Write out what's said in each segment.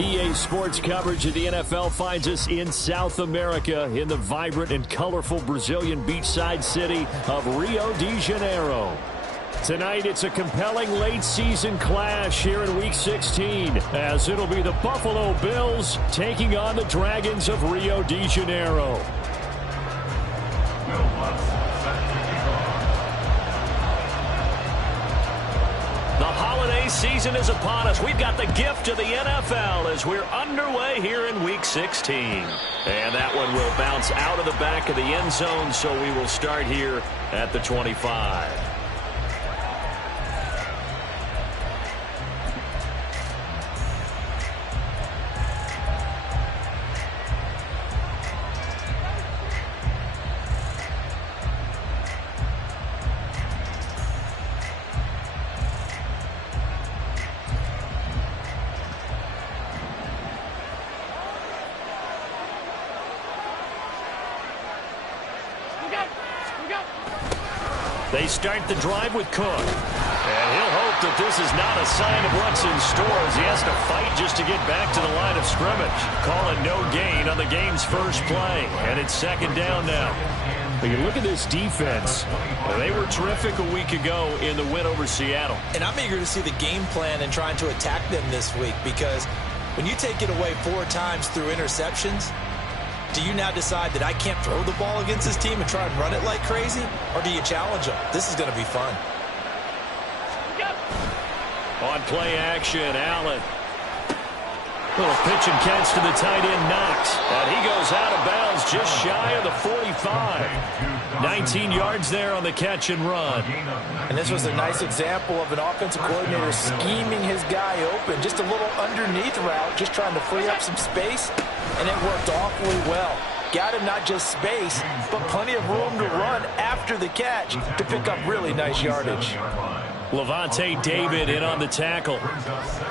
EA Sports coverage of the NFL finds us in South America in the vibrant and colorful Brazilian beachside city of Rio de Janeiro. Tonight, it's a compelling late-season clash here in Week 16, as it'll be the Buffalo Bills taking on the Dragons of Rio de Janeiro. The holiday season is upon us. We've got the gift of the NFL as we're underway here in Week 16. And that one will bounce out of the back of the end zone, so we will start here at the 25. They start the drive with Cook. And he'll hope that this is not a sign of what's in store as he has to fight just to get back to the line of scrimmage. Calling no gain on the game's first play. And it's second down now. But you look at this defense. They were terrific a week ago in the win over Seattle. And I'm eager to see the game plan and trying to attack them this week, because when you take it away 4 times through interceptions, do you now decide that I can't throw the ball against this team and try and run it like crazy? Or do you challenge them? This is going to be fun. On play action, Allen. Little pitch and catch to the tight end, Knox. And he goes out of bounds just shy of the 45. 19 yards there on the catch and run. And this was a nice example of an offensive coordinator scheming his guy open. Just a little underneath route, just trying to free up some space. And it worked awfully well. Got him not just space, but plenty of room to run after the catch to pick up really nice yardage. Levante David in on the tackle.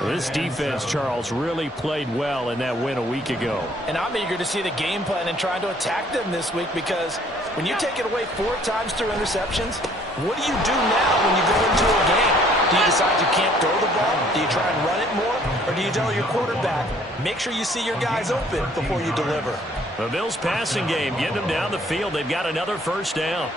This defense, Charles, really played well in that win a week ago. And I'm eager to see the game plan and trying to attack them this week, because when you take it away 4 times through interceptions, what do you do now when you go into a game? Do you decide you can't throw the ball? Do you try and run it more? Or do you tell your quarterback, make sure you see your guys open before you deliver? The Bills passing game, getting them down the field. They've got another first down.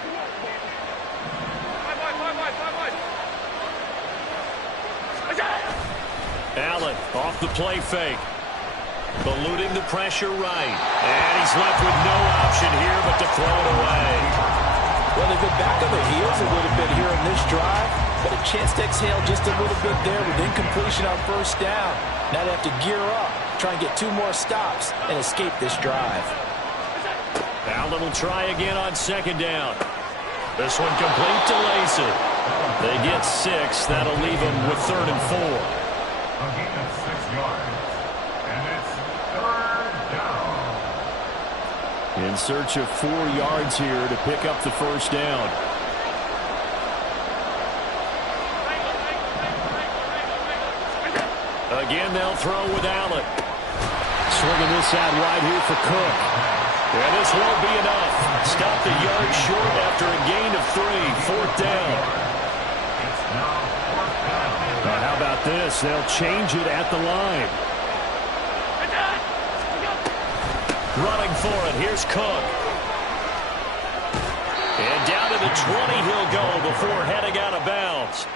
Allen off the play fake. Eluding the pressure right. And he's left with no option here but to throw it away. Well, they've been back on the heels a little bit here in this drive, but a chance to exhale just a little bit there with incompletion on first down. Now they have to gear up, try and get 2 more stops, and escape this drive. Allen will try again on second down. This one complete to Lacy. They get 6. That'll leave them with 3rd and 4. A gain of 6 yards. And it's 3rd down. In search of 4 yards here to pick up the first down. Again, they'll throw with Allen. Swinging this out wide here for Cook. And this won't be enough. Stop the yard short after a gain of 3. 4th down. How about this? They'll change it at the line. Running for it. Here's Cook. And down to the 20 he'll go before heading out of bounds.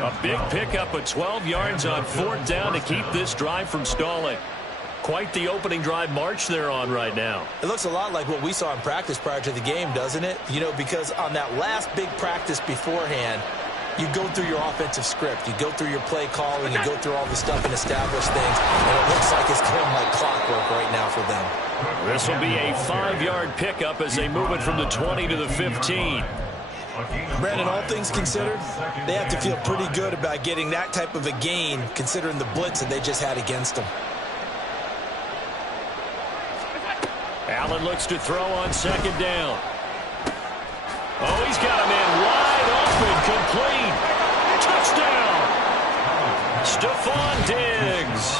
A big pickup of 12 yards on 4th down to keep this drive from stalling. Quite the opening drive march they're on right now. It looks a lot like what we saw in practice prior to the game, doesn't it? You know, because on that last big practice beforehand, you go through your offensive script. You go through your play calling. You go through all the stuff and establish things. And it looks like it's going like clockwork right now for them. This will be a 5-yard pickup as they move it from the 20 to the 15. Brandon, all things considered, they have to feel pretty good about getting that type of a gain, considering the blitz that they just had against them. Allen looks to throw on second down. Oh, he's got a man wide open, complete. Touchdown! Stephon Diggs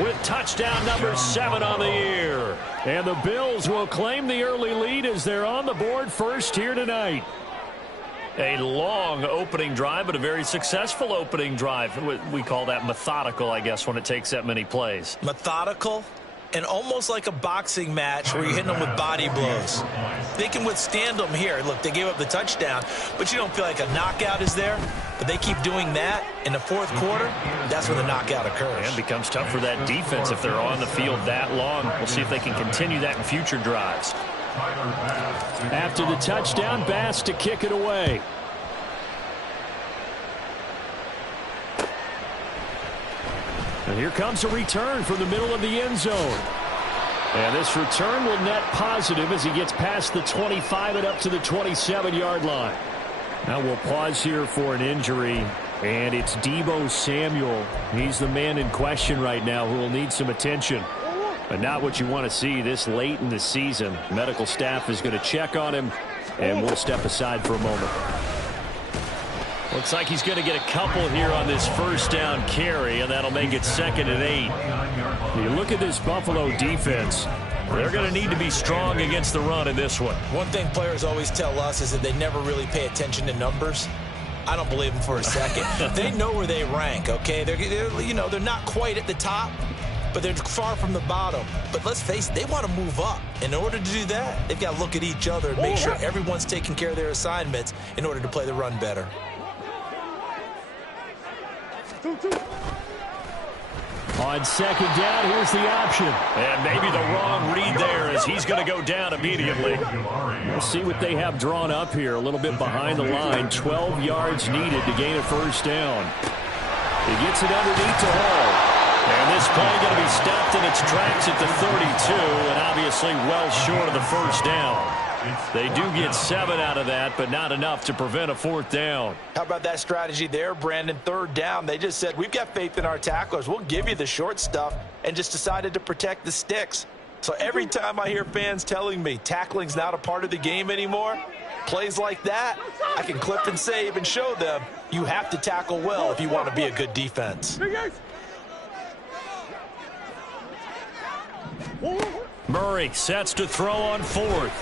with touchdown number 7 on the year. And the Bills will claim the early lead as they're on the board first here tonight. A long opening drive, but a very successful opening drive. We call that methodical, I guess, when it takes that many plays. Methodical and almost like a boxing match where you're hitting them with body blows. They can withstand them here. Look, they gave up the touchdown, but you don't feel like a knockout is there. But they keep doing that in the fourth quarter. That's when the knockout occurs. And it becomes tough for that defense if they're on the field that long. We'll see if they can continue that in future drives. After the touchdown, Bass to kick it away. And here comes a return from the middle of the end zone. And this return will net positive as he gets past the 25 and up to the 27-yard line. Now we'll pause here for an injury, and it's Deebo Samuel. He's the man in question right now who will need some attention. But not what you want to see this late in the season. Medical staff is going to check on him, and we'll step aside for a moment. Looks like he's going to get a couple here on this first down carry, and that'll make it 2nd and 8. You look at this Buffalo defense. They're going to need to be strong against the run in this one. One thing players always tell us is that they never really pay attention to numbers. I don't believe them for a second. They know where they rank, okay? They're not quite at the top, but they're far from the bottom. But let's face it, they want to move up. In order to do that, they've got to look at each other and make sure everyone's taking care of their assignments in order to play the run better. On 2nd down, here's the option. And maybe the wrong read there as he's going to go down immediately. We'll see what they have drawn up here. A little bit behind the line. 12 yards needed to gain a first down. He gets it underneath to Hall. And this play going to be stopped in its tracks at the 32, and obviously well short of the first down. They do get 7 out of that, but not enough to prevent a 4th down. How about that strategy there, Brandon? 3rd down, they just said, we've got faith in our tacklers. We'll give you the short stuff, and just decided to protect the sticks. So every time I hear fans telling me tackling's not a part of the game anymore, plays like that, I can clip and save and show them you have to tackle well if you want to be a good defense. Murray sets to throw on 4th.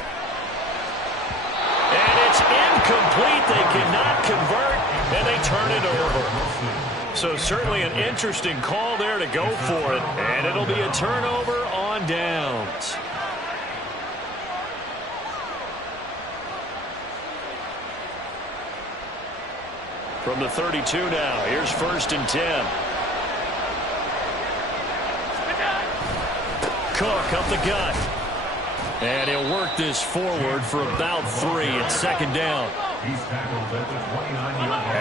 And it's incomplete. They cannot convert, and they turn it over. So certainly an interesting call there to go for it, and it'll be a turnover on downs. From the 32 now, here's 1st and 10. Cook up the gut. And he'll work this forward for about 3 at 2nd down.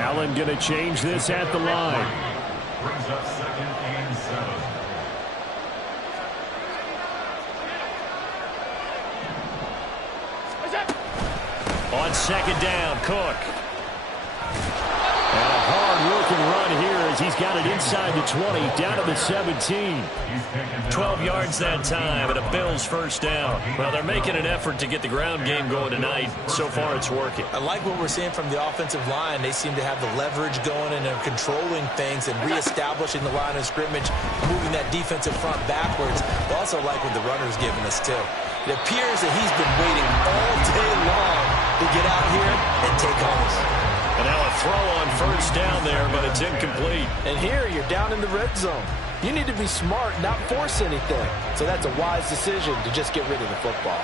Allen going to change this at the line. Brings up 2nd and 7. On 2nd down, Cook. And a hard-working run here as he's got it inside the 20, down to the 17. 12 yards that time, and a Bills first down. Well, they're making an effort to get the ground game going tonight. So far, it's working. I like what we're seeing from the offensive line. They seem to have the leverage going, and they're controlling things and reestablishing the line of scrimmage, moving that defensive front backwards. I also like what the runner's giving us, too. It appears that he's been waiting all day long to get out here and take off. And now a throw on first down there, but it's incomplete. And here you're down in the red zone. You need to be smart, not force anything. So that's a wise decision to just get rid of the football.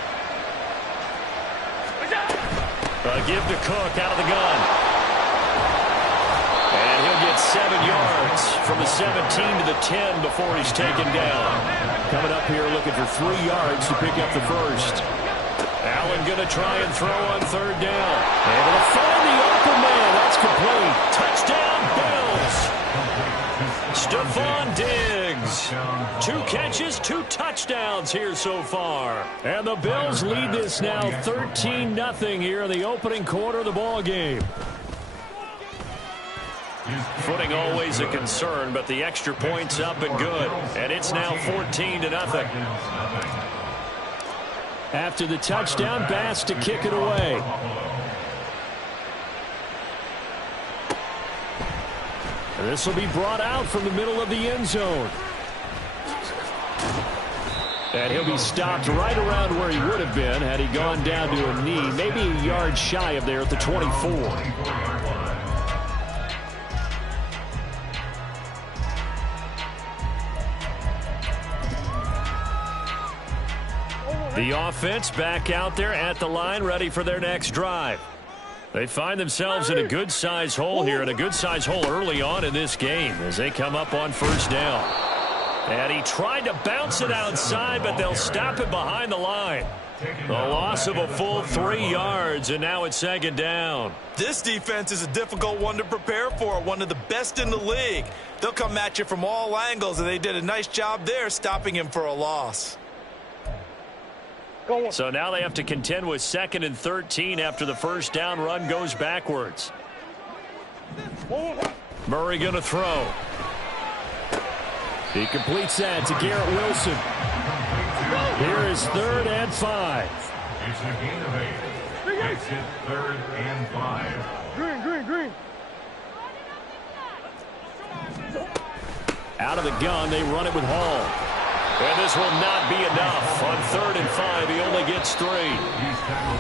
Give to Cook out of the gun. And he'll get 7 yards from the 17 to the 10 before he's taken down. Coming up here looking for 3 yards to pick up the first. Allen going to try and throw on 3rd down. Able to find the open man. That's complete. Touchdown, Bills. Stephon Diggs. 2 catches, 2 touchdowns here so far. And the Bills lead this now 13-0 here in the opening quarter of the ball game. Footing always a concern, but the extra point's up and good. And it's now 14-0. After the touchdown, Bass to kick it away. This will be brought out from the middle of the end zone. And he'll be stopped right around where he would have been had he gone down to a knee, maybe a yard shy of there at the 24. The offense back out there at the line, ready for their next drive. They find themselves in a good-sized hole here, and a good-sized hole early on in this game as they come up on first down. And he tried to bounce it outside, but they'll stop it behind the line. The loss of a full 3 yards, and now it's second down. This defense is a difficult one to prepare for, one of the best in the league. They'll come at you from all angles, and they did a nice job there stopping him for a loss. So now they have to contend with 2nd and 13 after the first down run goes backwards. Murray going to throw. He completes that to Garrett Wilson. Here is 3rd and 5. It's a gain of 8. Makes it 3rd and 5. Green. Out of the gun, they run it with Hall. And this will not be enough. On 3rd and 5, he only gets 3.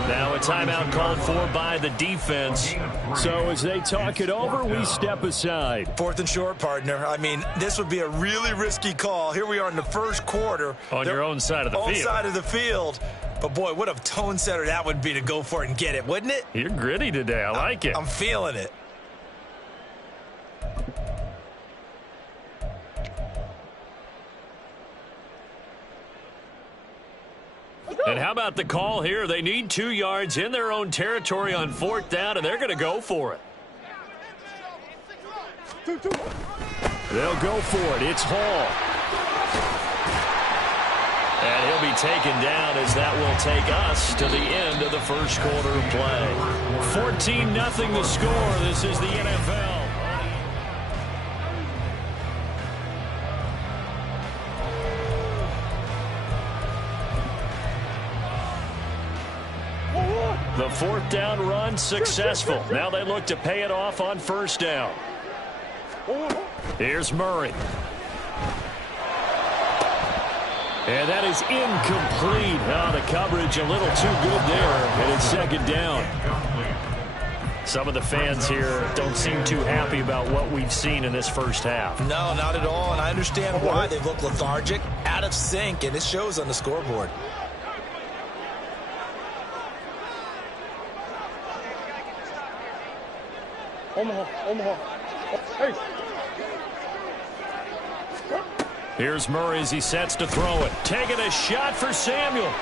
Now a timeout called for by the defense. So as they talk it over, we step aside. 4th and short, partner. I mean, this would be a really risky call. Here we are in the first quarter. On your own side of the field. Own side of the field. But, boy, what a tone setter that would be to go for it and get it, wouldn't it? You're gritty today. I like it. I'm feeling it. And how about the call here? They need 2 yards in their own territory on 4th down, and they're going to go for it. They'll go for it. It's Hall. And he'll be taken down as that will take us to the end of the first quarter of play. 14-0 the score. This is the NFL. The 4th down run successful. Now they look to pay it off on first down. Here's Murray. And that is incomplete. Oh, the coverage a little too good there. And it's second down. Some of the fans here don't seem too happy about what we've seen in this first half. No, not at all. And I understand why. They look lethargic, out of sync, and it shows on the scoreboard. Omaha. Hey. Here's Murray as he sets to throw it. Taking a shot for Samuel.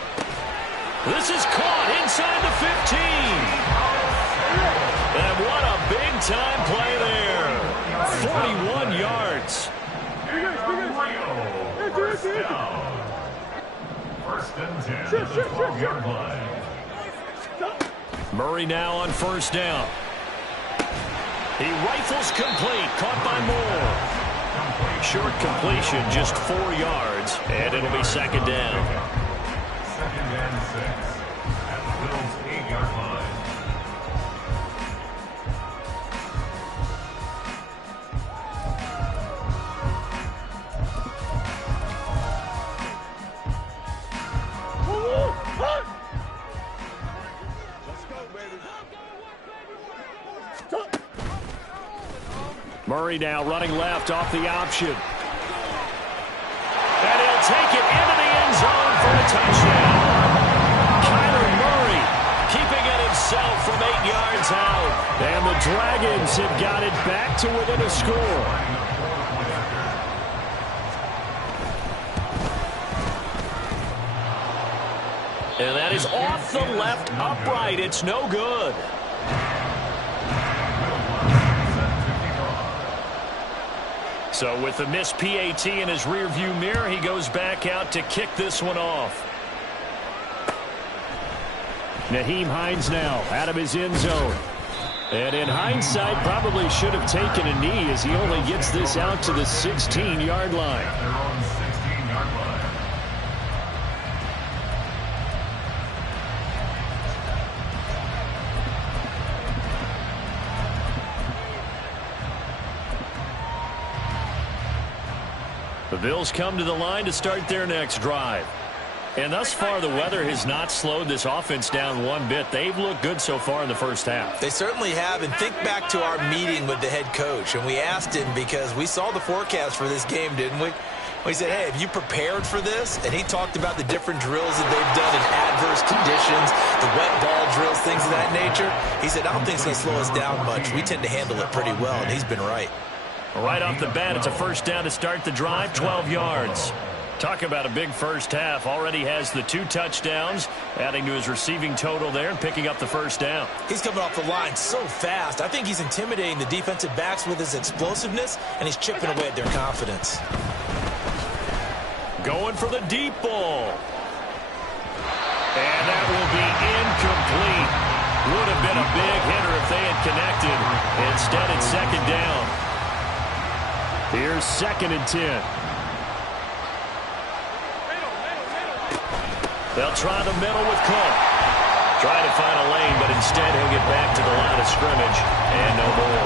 This is caught inside the 15. And what a big-time play there. 41 yards. First and 10 at the 12-yard line. Murray now on first down. He rifles complete, caught by Moore. Short completion, just 4 yards, and it'll be second down. 2nd and 6 at the Bills' 8-yard line. Murray now running left off the option. And he'll take it into the end zone for a touchdown. Kyler Murray keeping it himself from 8 yards out. And the Dragons have got it back to within a score. And that is off the left upright. It's no good. So with the missed PAT in his rearview mirror, he goes back out to kick this one off. Nyheim Hines now out of his end zone. And in hindsight, probably should have taken a knee as he only gets this out to the 16-yard line. Their own 16-yard line. The Bills come to the line to start their next drive. And thus far, the weather has not slowed this offense down one bit. They've looked good so far in the first half. They certainly have. And think back to our meeting with the head coach. And we asked him, because we saw the forecast for this game, didn't we? We said, hey, have you prepared for this? And he talked about the different drills that they've done in adverse conditions, the wet ball drills, things of that nature. He said, I don't think it's going to slow us down much. We tend to handle it pretty well, and he's been right. Right off the bat, it's a first down to start the drive, 12 yards. Talk about a big first half. Already has the 2 touchdowns, adding to his receiving total there and picking up the first down. He's coming off the line so fast. I think he's intimidating the defensive backs with his explosiveness, and he's chipping away at their confidence. Going for the deep ball. And that will be incomplete. Would have been a big hitter if they had connected. Instead, it's second down. Here's 2nd and 10. They'll try the middle with Cook. Trying to find a lane, but instead he'll get back to the line of scrimmage. And no more.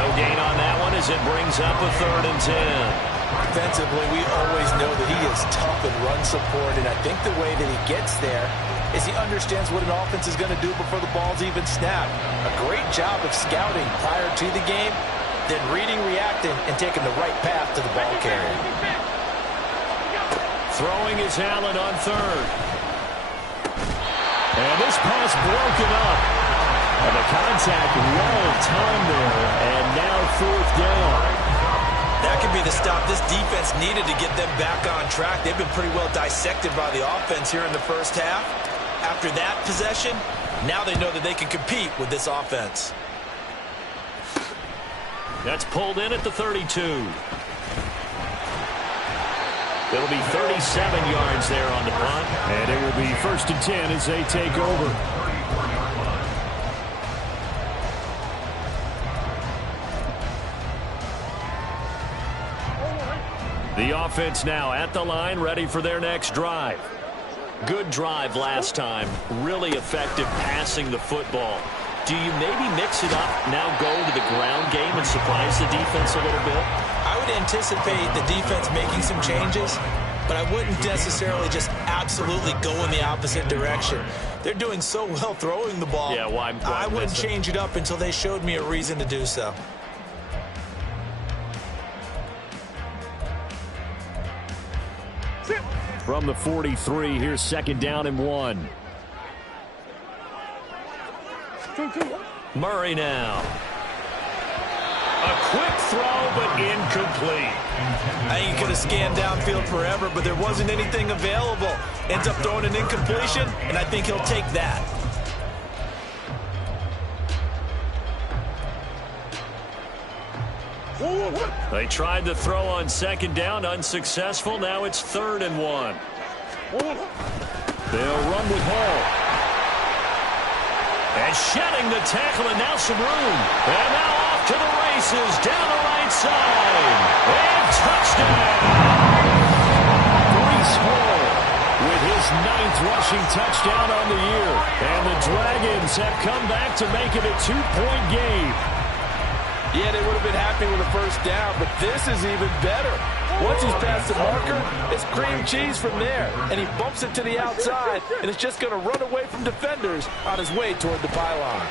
No gain on that one as it brings up a 3rd and 10. Defensively, we always know that he is tough in run support, and I think the way that he gets there is he understands what an offense is going to do before the ball's even snapped. A great job of scouting prior to the game, then reading, reacting, and taking the right path to the ball carrier. Throwing is Allen on 3rd. And this pass broken up. And the contact well timed there, and now 4th down. That could be the stop this defense needed to get them back on track. They've been pretty well dissected by the offense here in the first half. After that possession, now they know that they can compete with this offense. That's pulled in at the 32. It'll be 37 yards there on the punt. And it will be 1st and 10 as they take over. The offense now at the line, ready for their next drive. Good drive last time. Really effective passing the football. Do you maybe mix it up, now go to the ground game and surprise the defense a little bit? I would anticipate the defense making some changes, but I wouldn't necessarily just absolutely go in the opposite direction. They're doing so well throwing the ball. Yeah, why I wouldn't change it up until they showed me a reason to do so. From the 43, here's 2nd down and 1. Murray now. A quick throw, but incomplete. I think he could have scanned downfield forever, but there wasn't anything available. Ends up throwing an incompletion, and I think he'll take that. They tried to throw on 2nd down, unsuccessful. Now it's 3rd and 1. They'll run with Hall. And shedding the tackle, and now some room. And now off to the races, down the right side. And touchdown! Breece Hall with his 9th rushing touchdown on the year. And the Dragons have come back to make it a 2-point game. Yeah, they would have been happy with a first down, but this is even better. Once he's past the marker, it's cream cheese from there. And he bumps it to the outside, and it's just going to run away from defenders on his way toward the pylon.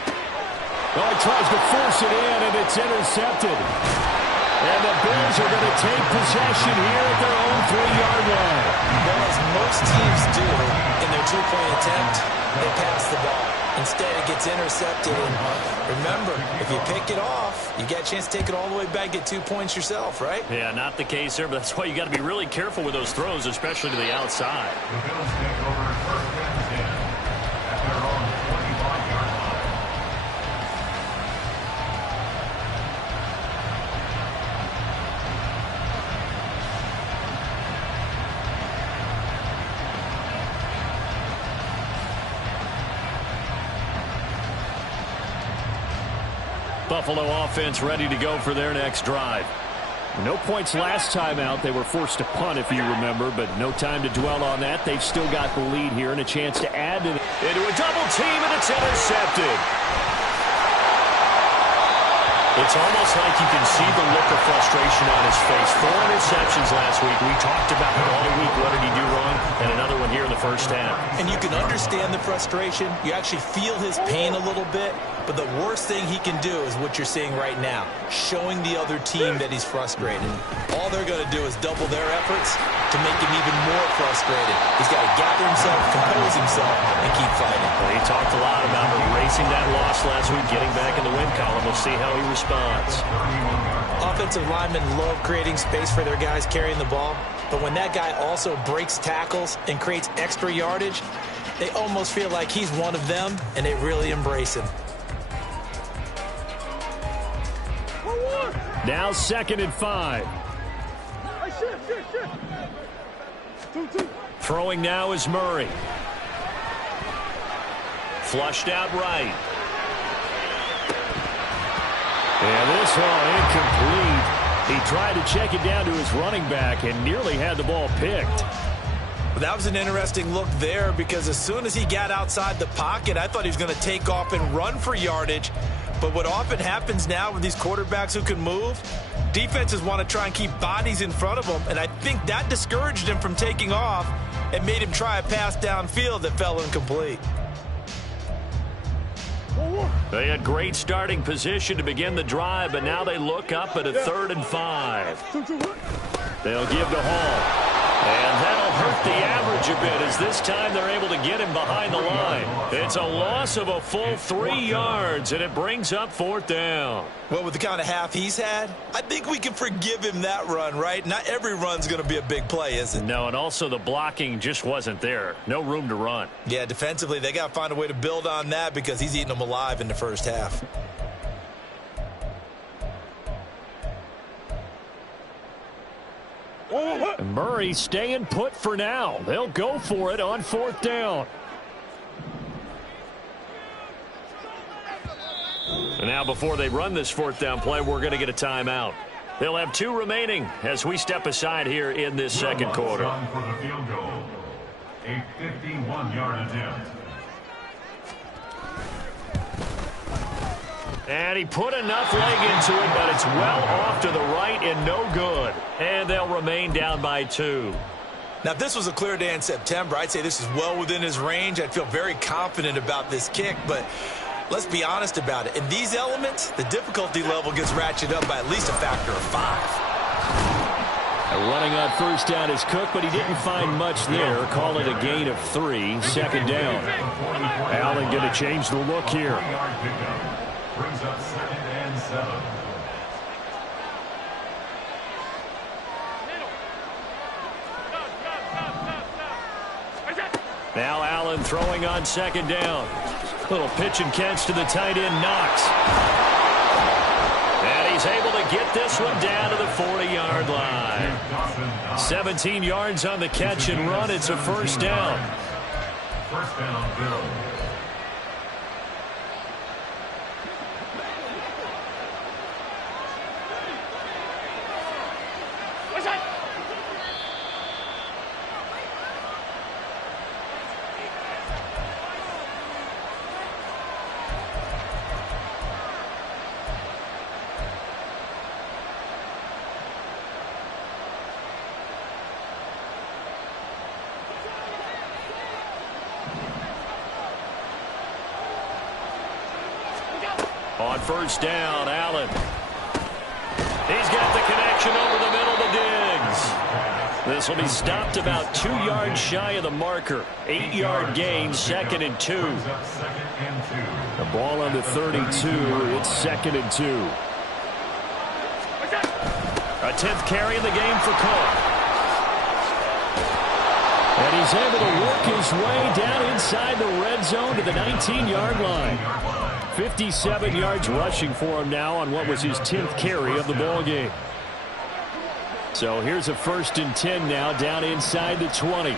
Well, he tries to force it in, and it's intercepted. And the Bears are going to take possession here at their own 3-yard line. Well, as most teams do in their 2-point attempt, they pass the ball. Instead, it gets intercepted. And remember, if you pick it off, you get a chance to take it all the way back, get 2 points yourself, right? Yeah, not the case here, but that's why you got to be really careful with those throws, especially to the outside. The Bills take over 1st and 10 at their own 25-yard line. Buffalo offense ready to go for their next drive. No points last time out. They were forced to punt, if you remember, but no time to dwell on that. They've still got the lead here and a chance to add to into a double team, and it's intercepted. It's almost like you can see the look of frustration on his face. 4 interceptions last week. We talked about it all week. What did he do wrong? And another one here in the first half. And you can understand the frustration. You actually feel his pain a little bit. But the worst thing he can do is what you're seeing right now, showing the other team that he's frustrated. All they're going to do is double their efforts to make him even more frustrated. He's got to gather himself, compose himself, and keep fighting. Well, he talked a lot about erasing that loss last week, getting back in the win column. We'll see how he responds. Offensive linemen love creating space for their guys carrying the ball. But when that guy also breaks tackles and creates extra yardage, they almost feel like he's one of them, and they really embrace him. Now 2nd and 5. Throwing now is Murray. Flushed out right. And this one incomplete. He tried to check it down to his running back and nearly had the ball picked. That was an interesting look there because as soon as he got outside the pocket, I thought he was going to take off and run for yardage. But what often happens now with these quarterbacks who can move, defenses want to try and keep bodies in front of them, and I think that discouraged him from taking off and made him try a pass downfield that fell incomplete. They had great starting position to begin the drive, but now they look up at a 3rd and 5. They'll give to Hall. And that'll hurt the average a bit as this time they're able to get him behind the line. It's a loss of a full 3 yards, and it brings up 4th down. Well, with the kind of half he's had, I think we can forgive him that run, right? Not every run's going to be a big play, is it? No, and also the blocking just wasn't there. No room to run. Yeah, defensively, they got to find a way to build on that because he's eating them alive in the first half. Murray staying put for now. They'll go for it on 4th down. And now before they run this 4th down play, we're going to get a timeout. They'll have 2 remaining as we step aside here in this second quarter. For the field goal, a 51-yard attempt. And he put enough leg into it, but it's well off to the right and no good. And they'll remain down by 2. Now, if this was a clear day in September, I'd say this is well within his range. I'd feel very confident about this kick, but let's be honest about it. In these elements, the difficulty level gets ratcheted up by at least a factor of 5. Running on 1st down is Cook, but he didn't find much there. Call it a gain of 3. 2nd down. Allen going to change the look here. Brings up 2nd and 7. Now Allen throwing on 2nd down. Little pitch and catch to the tight end, Knox. And he's able to get this one down to the 40-yard line. 17 yards on the catch and run. It's a 1st down. 1st down, Bill. On 1st down, Allen. He's got the connection over the middle to Diggs. This will be stopped about 2 yards shy of the marker. 8-yard gain, 2nd and 2. The ball on the 32. It's 2nd and 2. A 10th carry in the game for Cook. And he's able to work his way down inside the red zone to the 19-yard line. 57 yards rushing for him now on what was his 10th carry of the ball game. So here's a 1st and 10 now down inside the 20.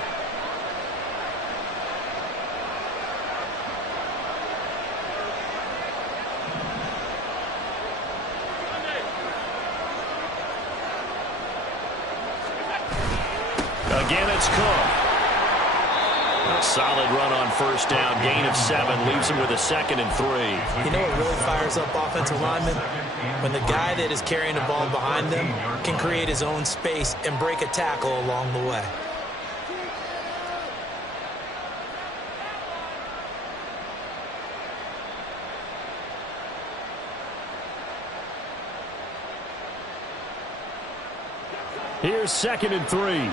Again, it's Cook. Solid run on first down. Gain of 7 leaves him with a 2nd and 3. You know what really fires up offensive linemen? When the guy that is carrying the ball behind them can create his own space and break a tackle along the way. Here's 2nd and 3.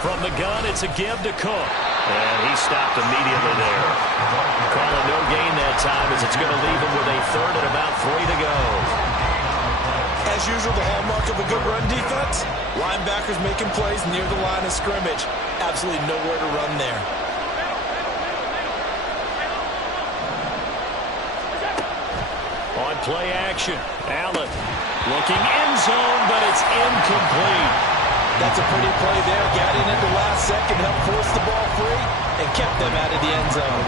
From the gun, it's a give to Cook. And he stopped immediately there. Calling no gain that time as it's going to leave him with a 3rd and about 3 to go. As usual, the hallmark of a good run defense, linebackers making plays near the line of scrimmage. Absolutely nowhere to run there. On play action, Allen looking end zone, but it's incomplete. That's a pretty play there. Got in at the last second, helped force the ball free, and kept them out of the end zone.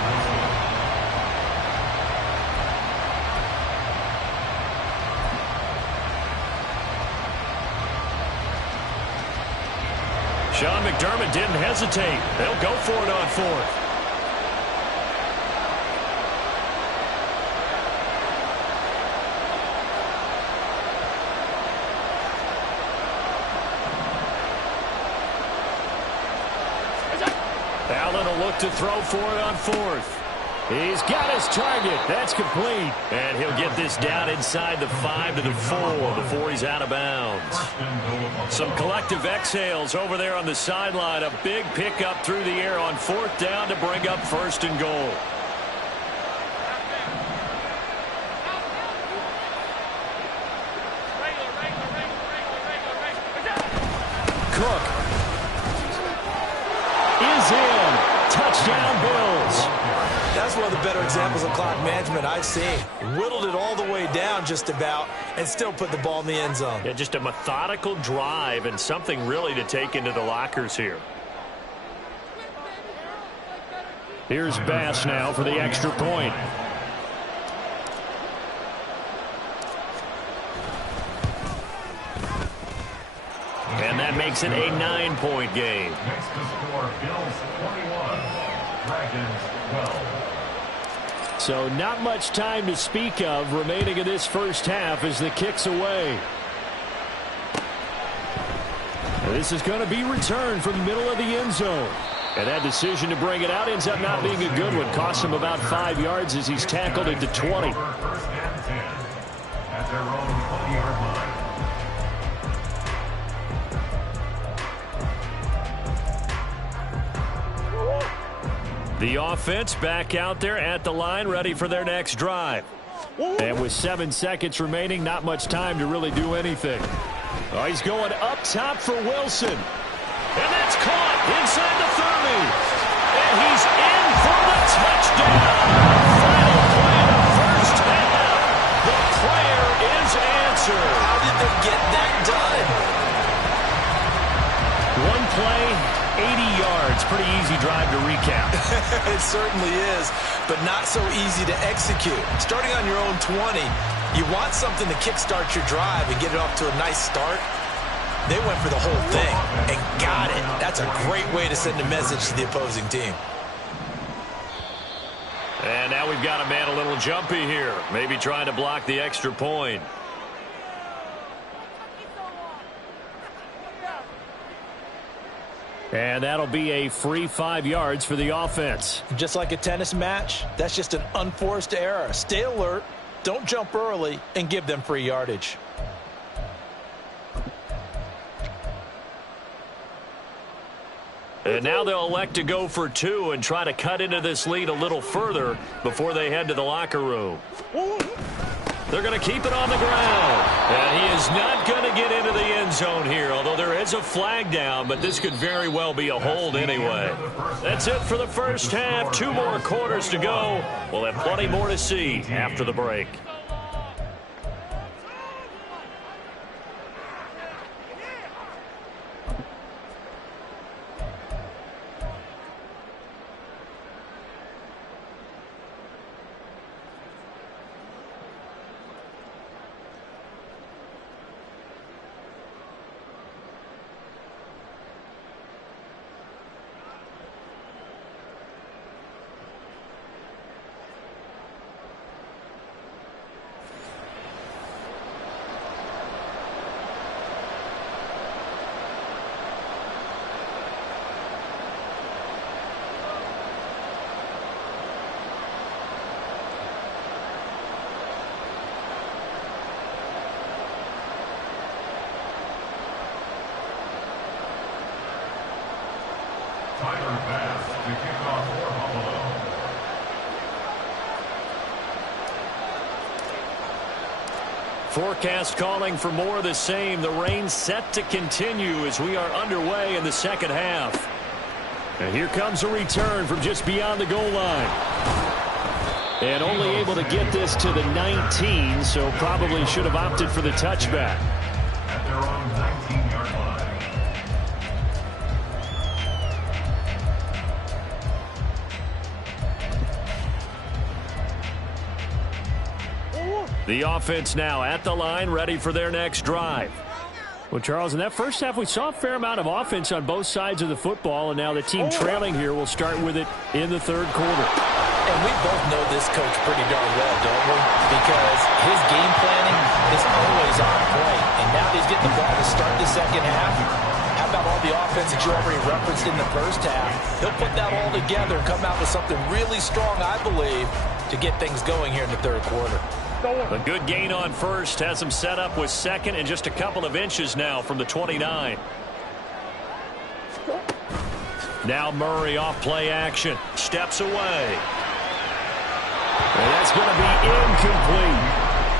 Sean McDermott didn't hesitate. They'll go for it on 4th. Allen will look to throw for it on 4th. He's got his target. That's complete. And he'll get this down inside the 5 to the 4 before he's out of bounds. Some collective exhales over there on the sideline. A big pickup through the air on 4th down to bring up 1st and goal. Cook is in. Touchdown, Bills. That's one of the better examples of clock management I've seen. Whittled it all the way down just about and still put the ball in the end zone. Yeah, just a methodical drive and something really to take into the lockers here. Here's Bass now for the extra point. And that makes it a 9-point game. Next to score, Bills 21, Dragons 12. So not much time to speak of remaining in this first half as the kick's away. This is going to be returned from the middle of the end zone. And that decision to bring it out ends up not being a good one. Cost him about 5 yards as he's tackled into 20. First and 10 at their own 20-yard line. The offense back out there at the line, ready for their next drive. And with 7 seconds remaining, not much time to really do anything. Oh, he's going up top for Wilson. And that's caught inside the 30. And he's in for the touchdown. Final play of the first half. The prayer is answered. How did they get that done? One play, 80 yards. Pretty easy drive to recap. It certainly is, but not so easy to execute. Starting on your own 20, you want something to kickstart your drive and get it off to a nice start. They went for the whole thing and got it. That's a great way to send a message to the opposing team. And now we've got a man a little jumpy here. Maybe trying to block the extra point. And that'll be a free 5 yards for the offense. Just like a tennis match, that's just an unforced error. Stay alert, don't jump early, and give them free yardage. And now they'll elect to go for 2 and try to cut into this lead a little further before they head to the locker room. They're going to keep it on the ground. And he is not going to get into the end zone here, although there is a flag down, but this could very well be a hold anyway. That's it for the first half. 2 more quarters to go. We'll have plenty more to see after the break. Forecast calling for more of the same. The rain set to continue as we are underway in the second half. And here comes a return from just beyond the goal line. And only able to get this to the 19, so probably should have opted for the touchback. At their own 19-yard line. The offense now at the line, ready for their next drive. Well, Charles, in that first half, we saw a fair amount of offense on both sides of the football, and now the team trailing here will start with it in the third quarter. And we both know this coach pretty darn well, don't we? Because his game planning is always on point. And now he's getting the ball to start the second half. How about all the offense that you already referenced in the first half? He'll put that all together and come out with something really strong, I believe, to get things going here in the third quarter. A good gain on first has him set up with second and just a couple of inches now from the 29. Now Murray off play action. Steps away. And that's going to be incomplete.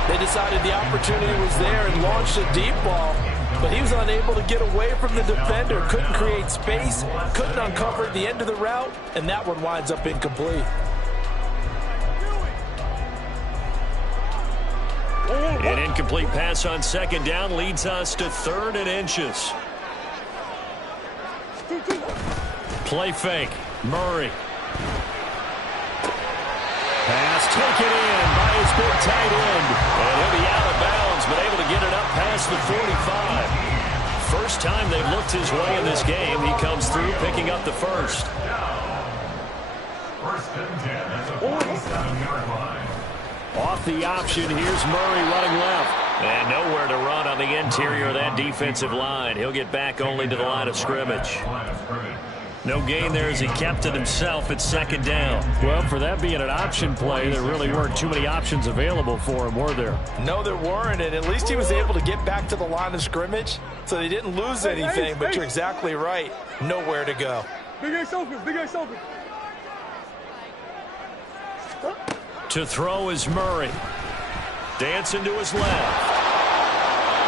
They decided the opportunity was there and launched a deep ball, but he was unable to get away from the defender. Couldn't create space, couldn't uncover the end of the route, and that one winds up incomplete. An incomplete pass on second down leads us to 3rd and inches. Play fake. Murray. Pass taken in by his big tight end. And he'll be out of bounds, but able to get it up past the 45. First time they've looked his way in this game. He comes through picking up the first. First and 10 at the 47-yard line. Off the option, here's Murray running left. And nowhere to run on the interior of that defensive line. He'll get back only to the line of scrimmage. No gain there as he kept it himself at second down. Well, for that being an option play, there really weren't too many options available for him, were there? No, there weren't, and at least he was able to get back to the line of scrimmage, so they didn't lose anything, but you're exactly right. Nowhere to go. Big Ace open, Big Ace open. To throw is Murray. Dancing to his left.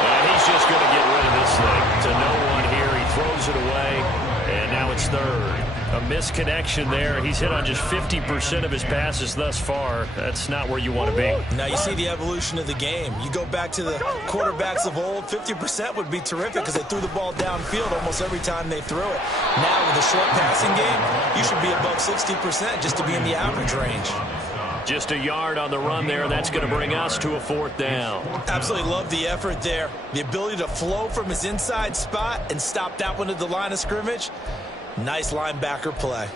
And he's just going to get rid of this thing. To no one here. He throws it away. And now it's 3rd. A misconnection there. He's hit on just 50% of his passes thus far. That's not where you want to be. Now you see the evolution of the game. You go back to the quarterbacks of old, 50% would be terrific because they threw the ball downfield almost every time they threw it. Now with a short passing game, you should be above 60% just to be in the average range. Just a yard on the run there. That's going to bring us to a 4th down. Absolutely love the effort there. The ability to flow from his inside spot and stop that one at the line of scrimmage. Nice linebacker play.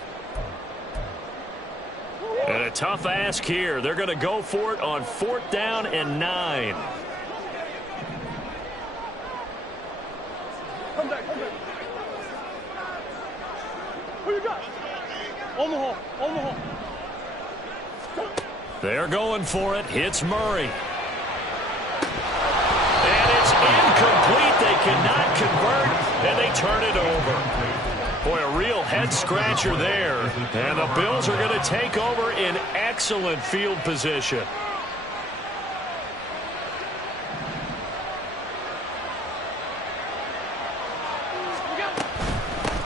And a tough ask here. They're going to go for it on 4th down and 9. Come back. Who you got? Omaha. They're going for it. Hits Murray. And it's incomplete. They cannot convert, and they turn it over. Boy, a real head-scratcher there. And the Bills are going to take over in excellent field position.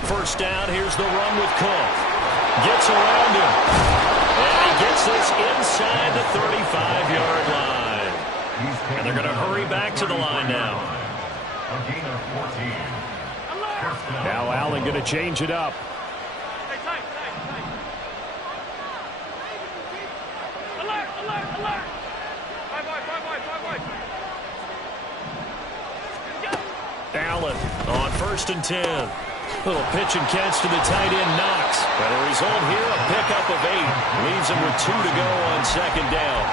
First down, here's the run with Cook. Gets around him. And he gets this inside the 35-yard line. And they're going to hurry back to the line now. A gain of 14. Now Allen going to change it up. Alert. Allen on 1st and 10. Little pitch and catch to the tight end, Knox. And the result here, a pickup of 8. Leaves him with 2 to go on second down.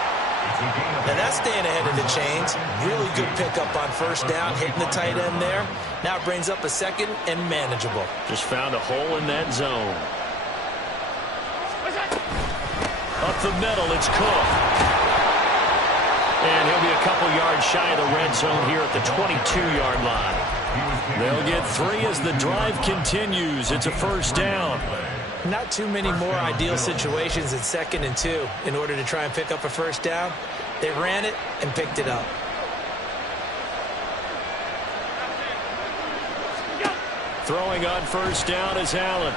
Now that's staying ahead of the chains. Really good pickup on first down, hitting the tight end there. Now it brings up a second and manageable. Just found a hole in that zone. Up the middle, it's Cook. And he'll be a couple yards shy of the red zone here at the 22-yard line. They'll get 3 as the drive continues. It's a first down. Not too many more ideal situations in 2nd and 2 in order to try and pick up a first down. They ran it and picked it up. Throwing on first down is Allen.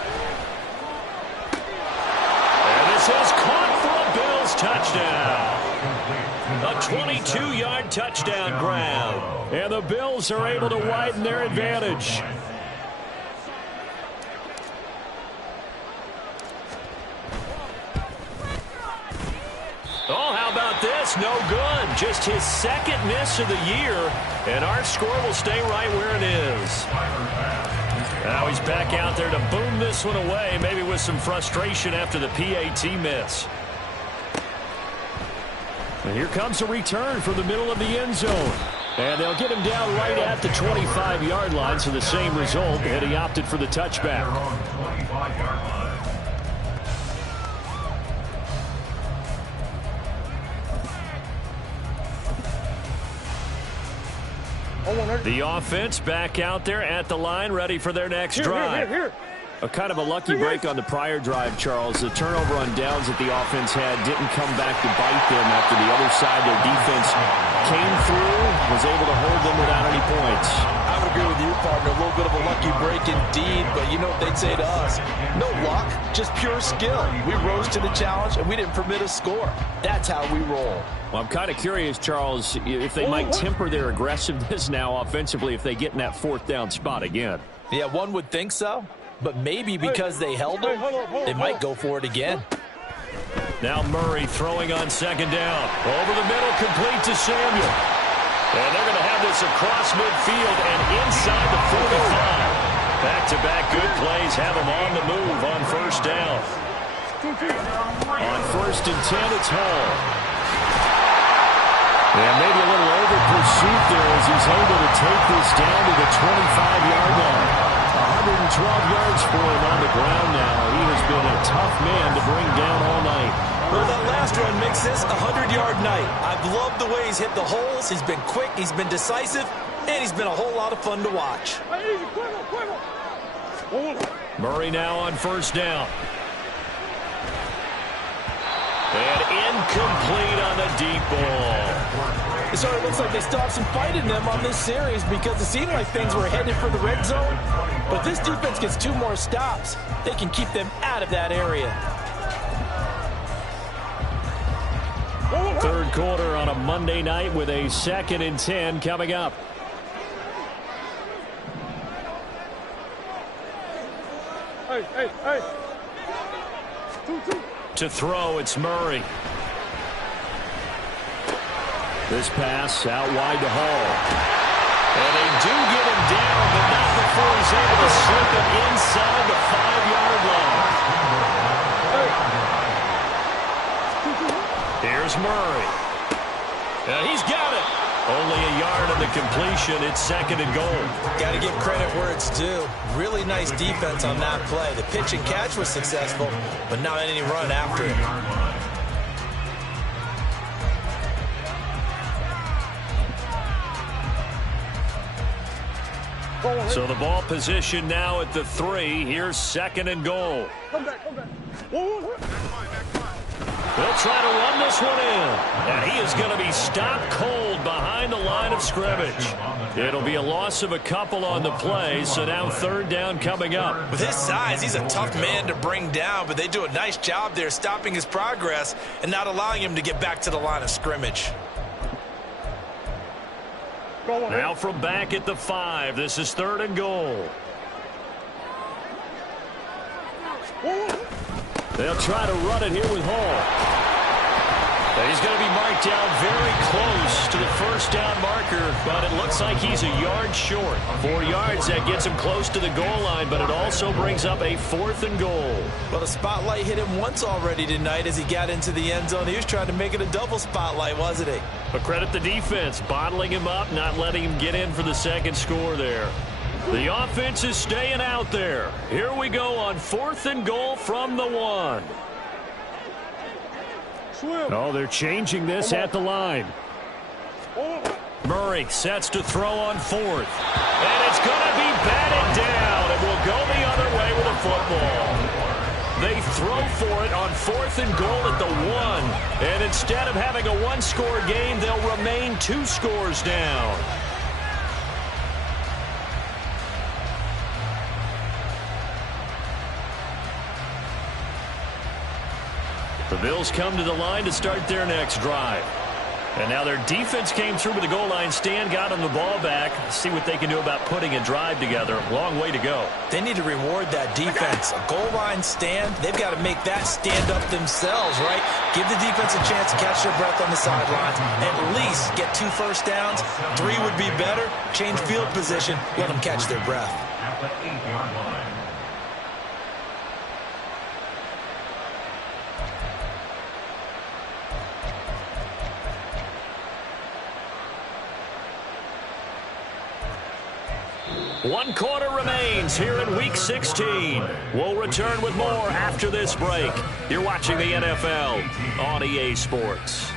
And this is caught for a Bills touchdown. A 22-yard touchdown grab. And the Bills are able to widen their advantage. Oh, how about this? No good. Just his second miss of the year. And our score will stay right where it is. Now he's back out there to boom this one away, maybe with some frustration after the PAT miss. And here comes a return from the middle of the end zone. And they'll get him down right at the 25-yard line, so the same result, and he opted for the touchback. The offense back out there at the line, ready for their next drive. A kind of a lucky break on the prior drive, Charles. The turnover on downs that the offense had didn't come back to bite them after the other side. Their defense came through, was able to hold them without any points. I would agree with you, partner. A little bit of a lucky break indeed, but you know what they'd say to us? No luck, just pure skill. We rose to the challenge, and we didn't permit a score. That's how we roll. Well, I'm kind of curious, Charles, if they might temper their aggressiveness now offensively if they get in that fourth down spot again. Yeah, one would think so. But maybe because they held them, they might go for it again. Now Murray throwing on second down. Over the middle, complete to Samuel. And they're going to have this across midfield and inside the 45. Back-to-back good plays have them on the move on first down. On first and 10, it's Hall. And maybe a little over-pursuit there as he's able to take this down to the 25-yard line. 112 yards for him on the ground now. He has been a tough man to bring down all night. Well, that last run makes this a 100-yard night. I've loved the way he's hit the holes. He's been quick, he's been decisive, and he's been a whole lot of fun to watch. Murray now on first down. And incomplete on the deep ball. It sort of looks like they stopped some fight in them on this series because it seemed like things were headed for the red zone. But this defense gets 2 more stops. They can keep them out of that area. Third quarter on a Monday night with a 2nd and 10 coming up. Hey. 2-2. To throw, it's Murray. This pass out wide to Hall. And they do get him down, but not before he's able to slip it inside the 5-yard line. Here's Murray. And he's got it. Only a yard on the completion. It's 2nd and goal. Got to give credit where it's due. Really nice defense on that play. The pitch and catch was successful, but not any run after it. So the ball position now at the 3. Here's 2nd and goal. Come back. They'll try to run this one in. And he is going to be stopped cold behind the line of scrimmage. It'll be a loss of a couple on the play, so now 3rd down coming up. With his size, he's a tough man to bring down, but they do a nice job there stopping his progress and not allowing him to get back to the line of scrimmage. Now from back at the 5, this is 3rd and goal. They'll try to run it here with Hall. And he's going to be marked down very close to the first down marker, but it looks like he's a yard short. 4 yards, that gets him close to the goal line, but it also brings up a 4th and goal. Well, the spotlight hit him once already tonight as he got into the end zone. He was trying to make it a double spotlight, wasn't he? But credit the defense, bottling him up, not letting him get in for the 2nd score there. The offense is staying out there. Here we go on 4th and goal from the 1. Oh, they're changing this at the line. Murray sets to throw on 4th. And it's going to be batted down. It will go the other way with a football. They throw for it on 4th and goal at the 1. And instead of having a 1-score game, they'll remain 2 scores down. The Bills come to the line to start their next drive. And now their defense came through with the goal line stand, got them the ball back. See what they can do about putting a drive together. Long way to go. They need to reward that defense. A goal line stand, they've got to make that stand up themselves, right? Give the defense a chance to catch their breath on the sidelines. At least get 2 first downs. 3 would be better. Change field position. Let them catch their breath. At the 8-yard line. One quarter remains here in Week 16. We'll return with more after this break. You're watching the NFL on EA Sports.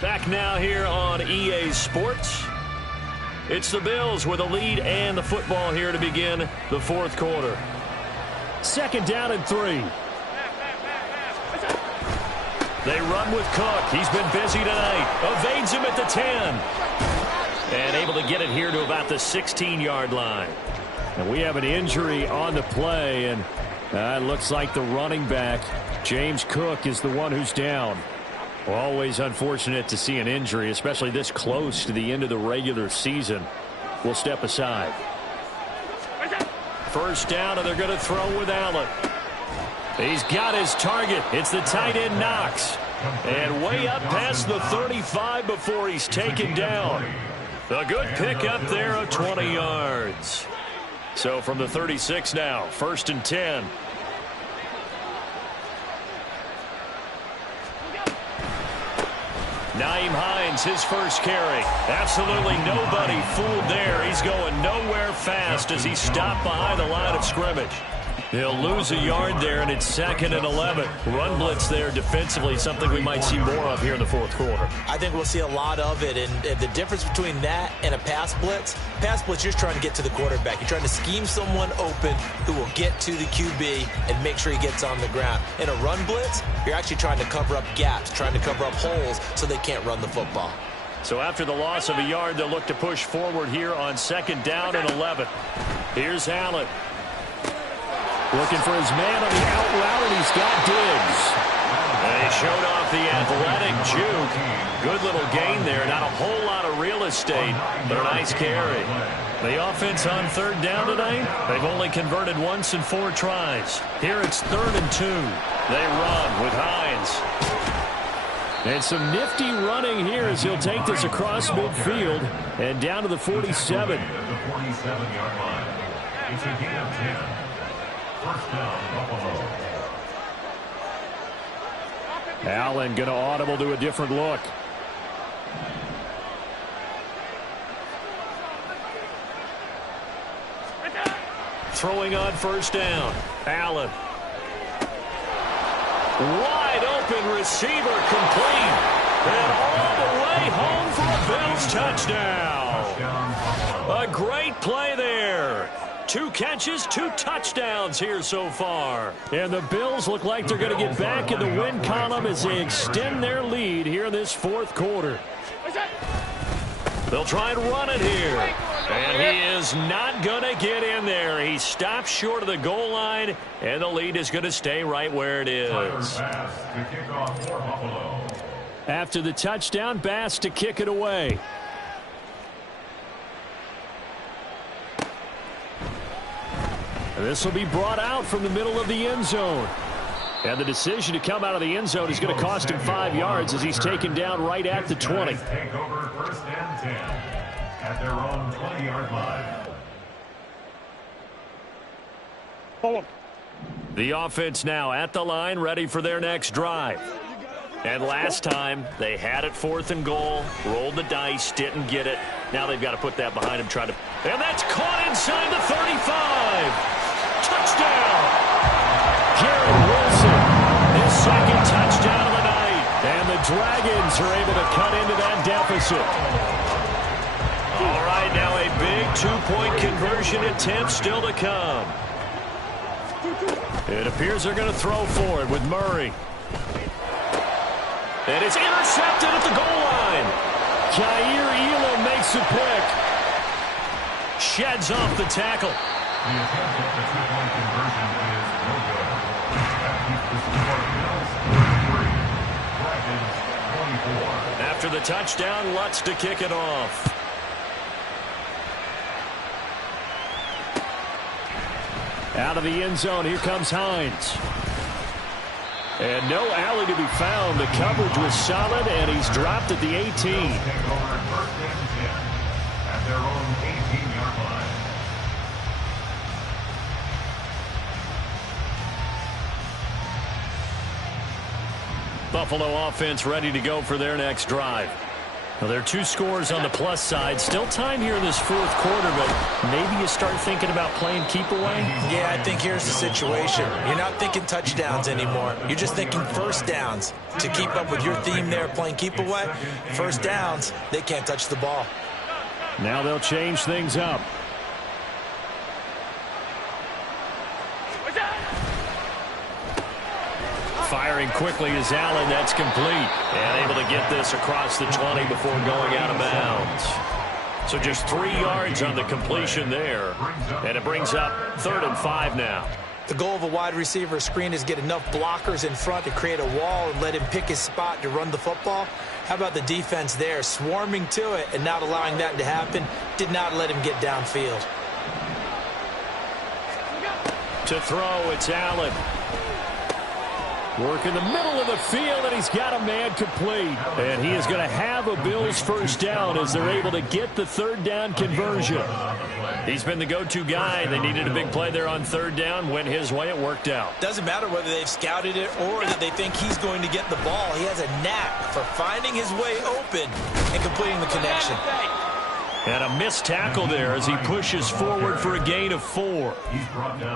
Back now here on EA Sports. It's the Bills with a lead and the football here to begin the fourth quarter. 2nd down and 3. They run with Cook. He's been busy tonight. Evades him at the 10. And able to get it here to about the 16-yard line. And we have an injury on the play, and it looks like the running back, James Cook, is the one who's down. Always unfortunate to see an injury, especially this close to the end of the regular season. We'll step aside. 1st down, and they're going to throw with Allen. He's got his target. It's the tight end Knox. And way up past the 35 before he's taken down. A good pick up there of 20 yards. So from the 36 now, 1st and 10. Nyheim Hines, his first carry. Absolutely nobody fooled there. He's going nowhere fast as he stopped behind the line of scrimmage. He'll lose a yard there, and it's 2nd and 11. Run blitz there defensively, something we might see more of here in the fourth quarter. I think we'll see a lot of it, and the difference between that and a pass blitz, you're trying to get to the quarterback. You're trying to scheme someone open who will get to the QB and make sure he gets on the ground. In a run blitz, you're actually trying to cover up gaps, trying to cover up holes so they can't run the football. So after the loss of a yard, they'll look to push forward here on 2nd down and 11. Here's Allen. Looking for his man on the out route, and he's got Diggs. They showed off the athletic juke. Good little gain there. Not a whole lot of real estate, but a nice carry. The offense on 3rd down tonight, they've only converted once in 4 tries. Here it's 3rd and 2. They run with Hines. And some nifty running here as he'll take this across midfield and down to the 47. The 47-yard line. It's a gain of 10. 1st down, Buffalo. Allen going to audible to a different look. Throwing on 1st down. Allen. Wide open receiver complete. And all the way home for a Bills touchdown. A great play there. 2 catches, 2 touchdowns here so far. And the Bills look like they're going to get back in the win column as they extend their lead here in this fourth quarter. They'll try and run it here. And he is not going to get in there. He stops short of the goal line, and the lead is going to stay right where it is. After the touchdown, Bass to kick it away. And this will be brought out from the middle of the end zone. And the decision to come out of the end zone is going to cost him 5 yards as he's taken down right at the 20. Take over 1st and 10 at their own 20-yard line. The offense now at the line, ready for their next drive. And last time, they had it 4th and goal, rolled the dice, didn't get it. Now they've got to put that behind them, and that's caught inside the 35. Touchdown! Garrett Wilson, his 2nd touchdown of the night. And the Dragons are able to cut into that deficit. All right, now a big 2-point conversion attempt still to come. It appears they're going to throw for it with Murray. And it's intercepted at the goal line. Jair Elam makes the pick. Sheds off the tackle. The attempt at the 2-point conversion is no good. That keeps the score Bills for the touchdown. Lutz to kick it off. Out of the end zone, here comes Hines. And no alley to be found. The coverage was solid, and he's dropped at the 18. Take over first and 10 at their own 18-yard line. Buffalo offense ready to go for their next drive. Well, there are 2 scores on the plus side. Still time here in this fourth quarter, but maybe you start thinking about playing keep away? Yeah, I think here's the situation. You're not thinking touchdowns anymore. You're just thinking first downs. To keep up with your theme there, playing keep away, first downs, they can't touch the ball. Now they'll change things up. Firing quickly is Allen. That's complete. And able to get this across the 20 before going out of bounds. So just 3 yards on the completion there. And it brings up 3rd and 5 now. The goal of a wide receiver screen is get enough blockers in front to create a wall and let him pick his spot to run the football. How about the defense there, swarming to it and not allowing that to happen? Did not let him get downfield. To throw, it's Allen. Work in the middle of the field, and he's got a man complete. And he is going to have a Bills first down as they're able to get the 3rd down conversion. He's been the go-to guy. They needed a big play there on 3rd down. Went his way. It worked out. Doesn't matter whether they've scouted it or that they think he's going to get the ball. He has a knack for finding his way open and completing the connection. And a missed tackle there as he pushes forward for a gain of 4.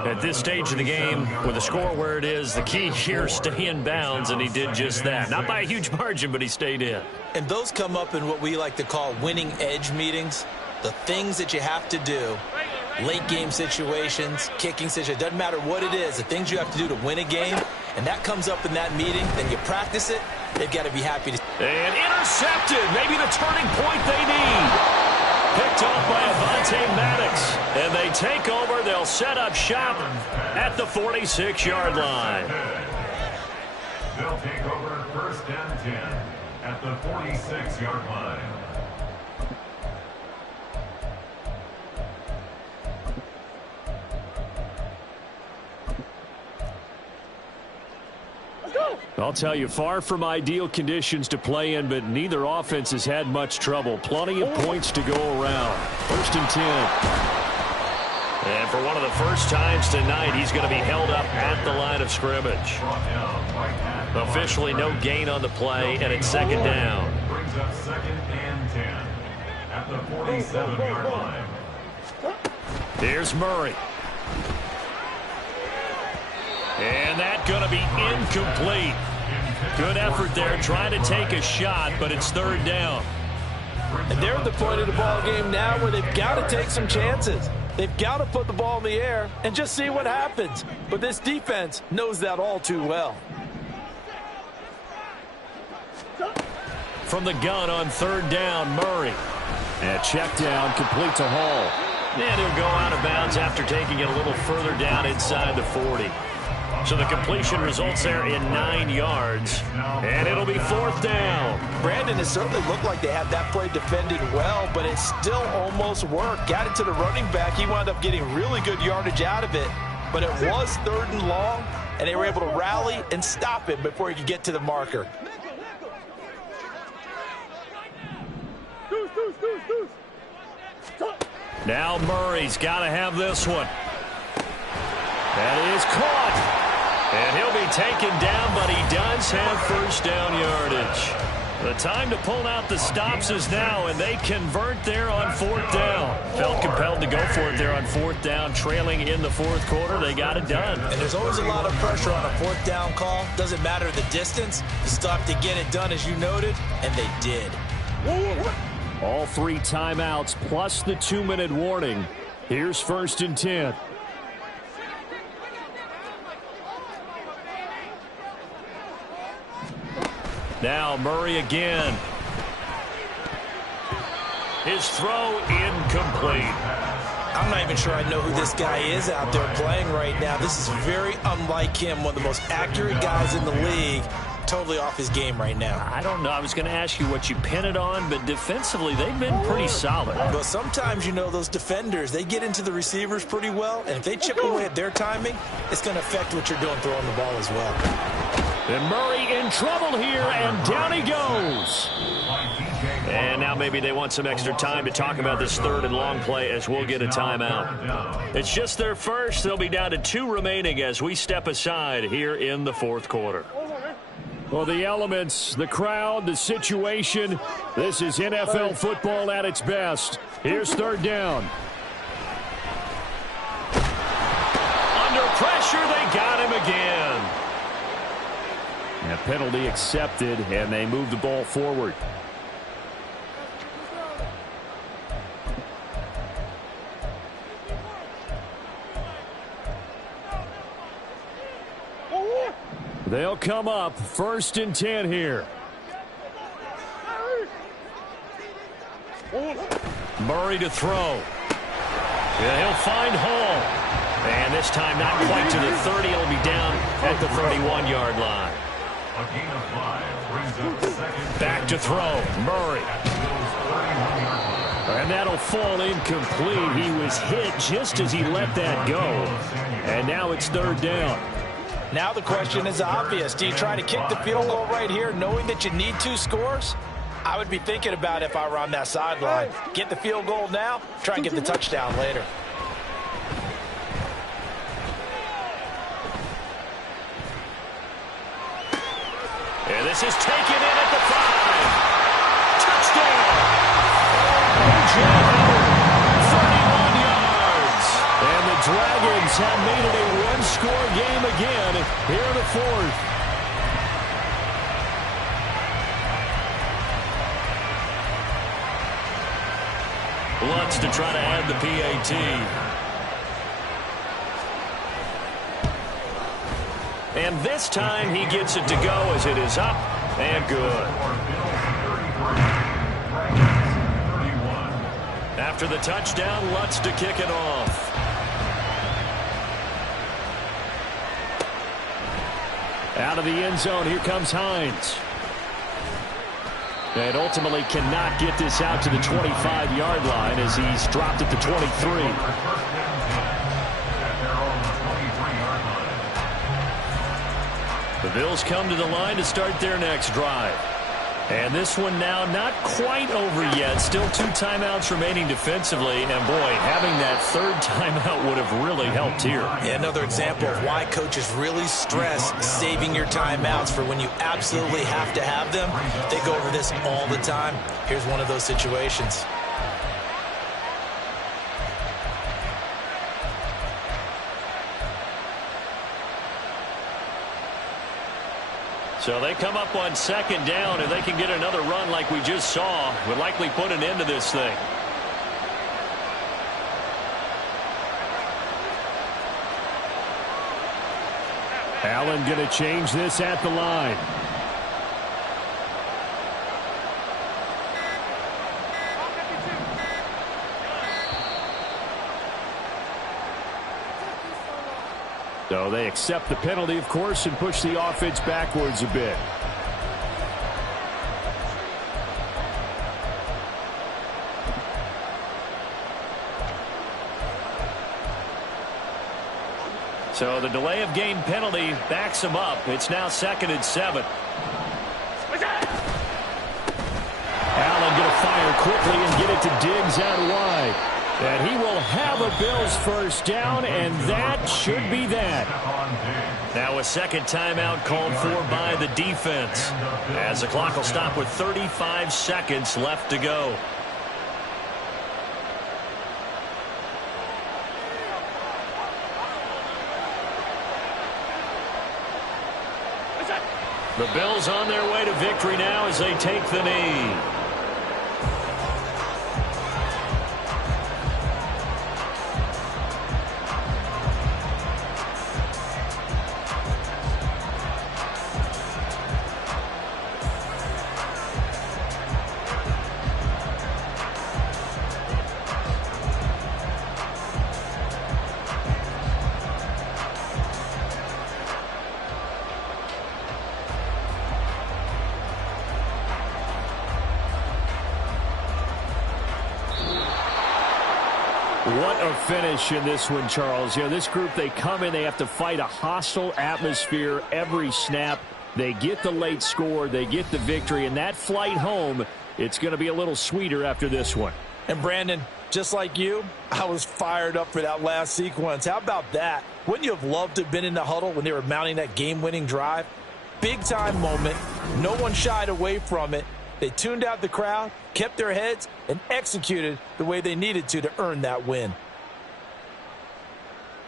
At this stage of the game, with the score where it is, the key here, stay in bounds, and he did just that. Not by a huge margin, but he stayed in. And those come up in what we like to call winning edge meetings. The things that you have to do, late game situations, kicking situations, doesn't matter what it is, the things you have to do to win a game, and that comes up in that meeting, then you practice it, they've got to be happy to. And intercepted, maybe the turning point they need. Picked off by Avonte Maddox. And they take over. They'll set up shop at the 46-yard line. They'll take over first and 10 at the 46-yard line. I'll tell you, far from ideal conditions to play in, but neither offense has had much trouble. Plenty of points to go around. 1st and 10. And for one of the first times tonight, he's going to be held up at the line of scrimmage. Officially no gain on the play, and it's 2nd down. Brings up 2nd and 10 at the 47-yard line. Here's Murray. And that's going to be incomplete. Good effort there, trying to take a shot, but it's 3rd down. And they're at the point of the ball game now where they've got to take some chances. They've got to put the ball in the air and just see what happens. But this defense knows that all too well. From the gun on 3rd down, Murray. And check down, complete to Hall. And he'll go out of bounds after taking it a little further down inside the 40. So the completion results there in 9 yards, and it'll be 4th down. Brandon, it certainly looked like they had that play defended well, but it still almost worked. Got it to the running back. He wound up getting really good yardage out of it, but it was 3rd and long, and they were able to rally and stop it before he could get to the marker. Now Murray's got to have this one. That is caught. And he'll be taken down, but he does have first down yardage. The time to pull out the stops is now, and they convert there on 4th down. Felt compelled to go for it there on 4th down, trailing in the 4th quarter. They got it done. And there's always a lot of pressure on a 4th down call. Doesn't matter the distance. You still have to get it done, as you noted, and they did. All 3 timeouts plus the 2-minute warning. Here's 1st and 10. Now Murray again. His throw incomplete. I'm not even sure I know who this guy is out there playing right now. This is very unlike him, one of the most accurate guys in the league. totally off his game right now? I don't know. I was going to ask you what you pin it on, but defensively, they've been pretty solid. Well, sometimes, you know, those defenders, they get into the receivers pretty well, and if they chip away at their timing, it's going to affect what you're doing throwing the ball as well. And Murray in trouble here, and down he goes. And now maybe they want some extra time to talk about this third and long play as we'll get a timeout. It's just their first. They'll be down to 2 remaining as we step aside here in the fourth quarter. Well, the elements, the crowd, the situation, this is NFL football at its best. Here's third down. Under pressure, they got him again. And a penalty accepted, and they move the ball forward. They'll come up 1st and 10 here. Murray to throw. Yeah, he'll find Hall. And this time not quite to the 30. It'll be down at the 31-yard line. Back to throw. Murray. And that'll fall incomplete. He was hit just as he let that go. And now it's third down. Now the question is obvious. Do you try to kick the field goal right here knowing that you need 2 scores? I would be thinking about if I were on that sideline. Get the field goal now, try and get the touchdown later. And this is taken in at the 5. Touchdown! O.J. 31 yards. And the Dragons have made it a one-score game again here in the fourth. Lutz to try to add the PAT. And this time he gets it to go as it is up and good. After the touchdown, Lutz to kick it off. Out of the end zone, here comes Hines. And ultimately cannot get this out to the 25-yard line as he's dropped at the 23. The Bills come to the line to start their next drive. And this one now not quite over yet. Still 2 timeouts remaining defensively. And, boy, having that third timeout would have really helped here. Yeah, another example of why coaches really stress saving your timeouts for when you absolutely have to have them. They go over this all the time. Here's one of those situations. So they come up on 2nd down, and they can get another run like we just saw. Would likely put an end to this thing. Allen going to change this at the line. So they accept the penalty, of course, and push the offense backwards a bit. So the delay of game penalty backs him up. It's now 2nd and 7. Allen going to fire quickly and get it to Diggs out wide. And he will have a Bills first down, and that should be that. Now a 2nd timeout called for by the defense, as the clock will stop with 35 seconds left to go. The Bills on their way to victory now as they take the knee. What a finish in this one, Charles. You know, this group, they come in, they have to fight a hostile atmosphere every snap. They get the late score, they get the victory, and that flight home, it's going to be a little sweeter after this one. And Brandon, just like you, I was fired up for that last sequence. How about that? Wouldn't you have loved to have been in the huddle when they were mounting that game-winning drive? Big-time moment. No one shied away from it. They tuned out the crowd, kept their heads, and executed the way they needed to earn that win.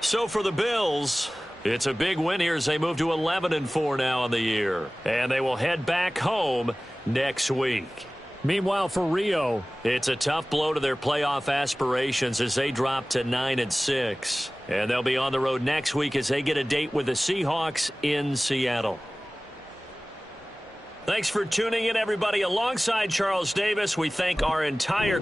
So for the Bills, it's a big win here as they move to 11-4 now on the year. And they will head back home next week. Meanwhile, for Rio, it's a tough blow to their playoff aspirations as they drop to 9-6. And they'll be on the road next week as they get a date with the Seahawks in Seattle. Thanks for tuning in, everybody. Alongside Charles Davis, we thank our entire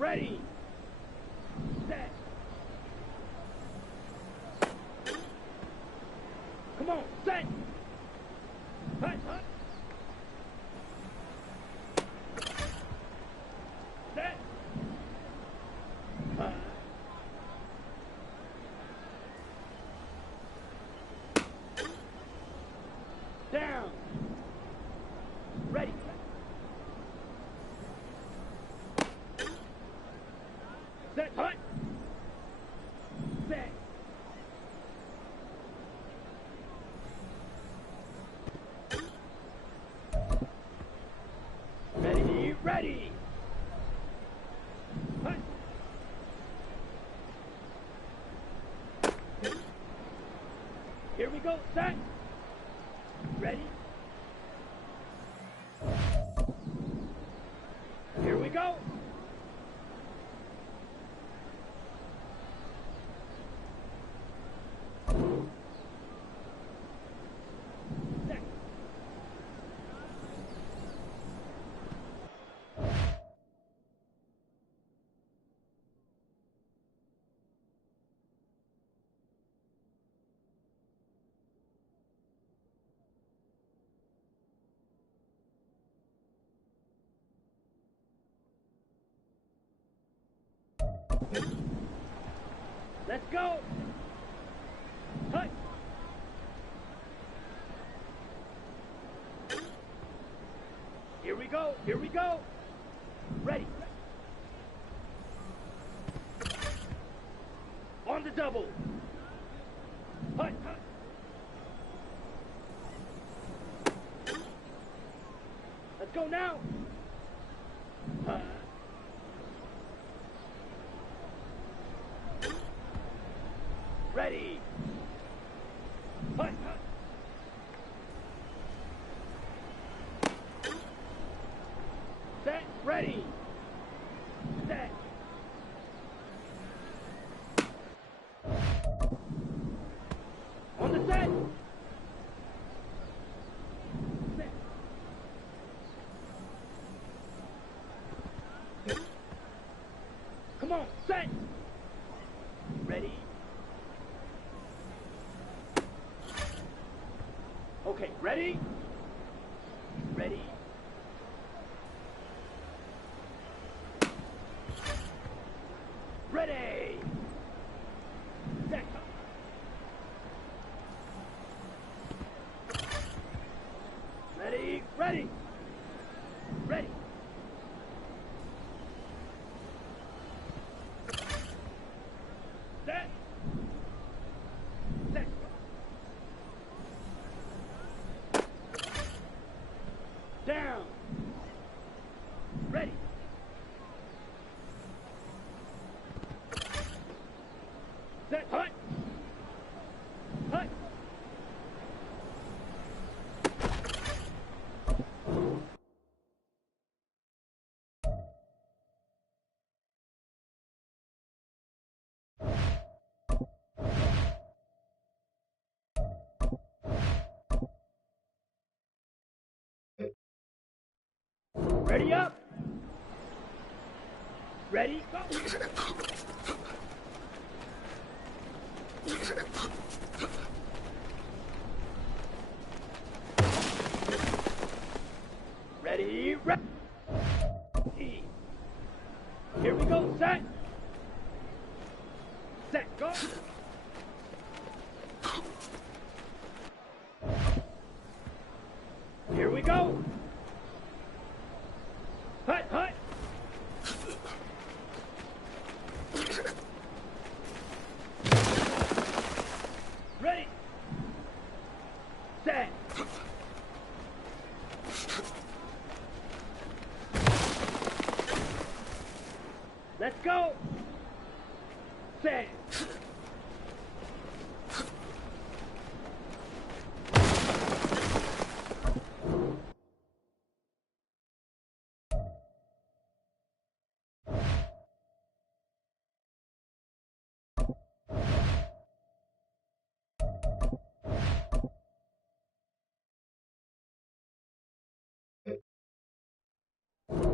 ready. Set. Come on, set. Hut, hut. Set. Hut. Down. Ready. Set. Hut. Set. Ready, ready. Hut. Here we go, set. Ready. Here we go. Set. Let's go. Hut. Here we go. Here we go. Ready. On the double. Hut. Hut. Let's go now. Hut. Ready. Hut, hut. Set, ready. Set. On the set. Set. Come on, set. Ready. Okay, ready? Ready? Ready! Set. Ready, ready! Ready! Set! Set! Down. Ready. Set. Hut. Hut. Ready up. Ready, go. Ready, ready. Here we go, set. Set, go. Here we go. Hut, hut. Ready. Set. Let's go. Set.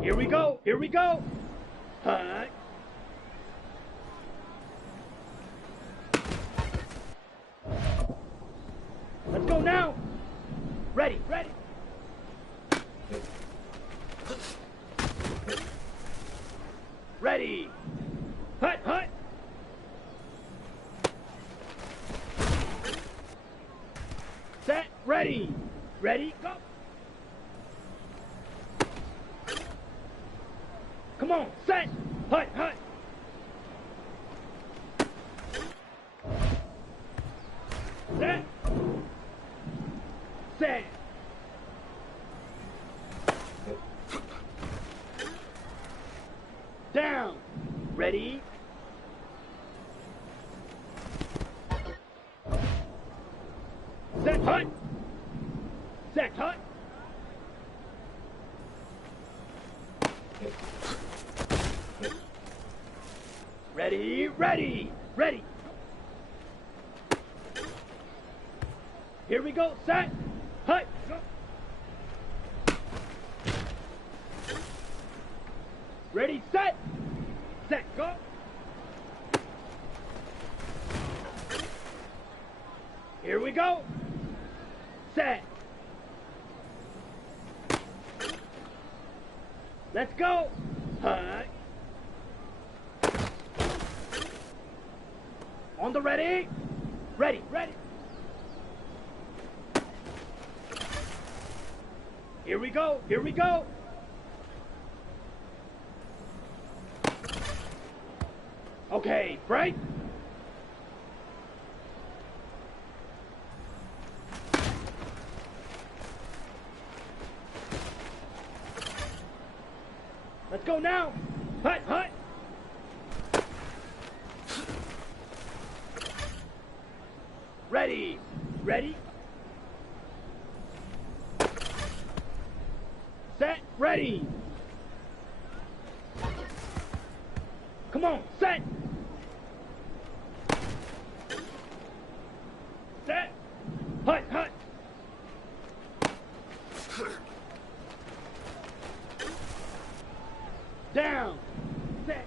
Here we go. Here we go. Hut. Let's go now. Ready, ready. Ready. Hut, hut. Set, ready. Ready, go. Come on, set. Hut, hut. Set. Set. Down. Ready. Set, hut. Set, hut. Ready, ready, ready. Here we go, set, hut, go. Ready, set, go. Here we go, set. Let's go, hut. On the ready, ready, ready. Here we go, here we go. Okay, break. Let's go now. Hut, hut. Ready, ready. Set, ready. Come on, set. Set. Hut, hut. Down. Set.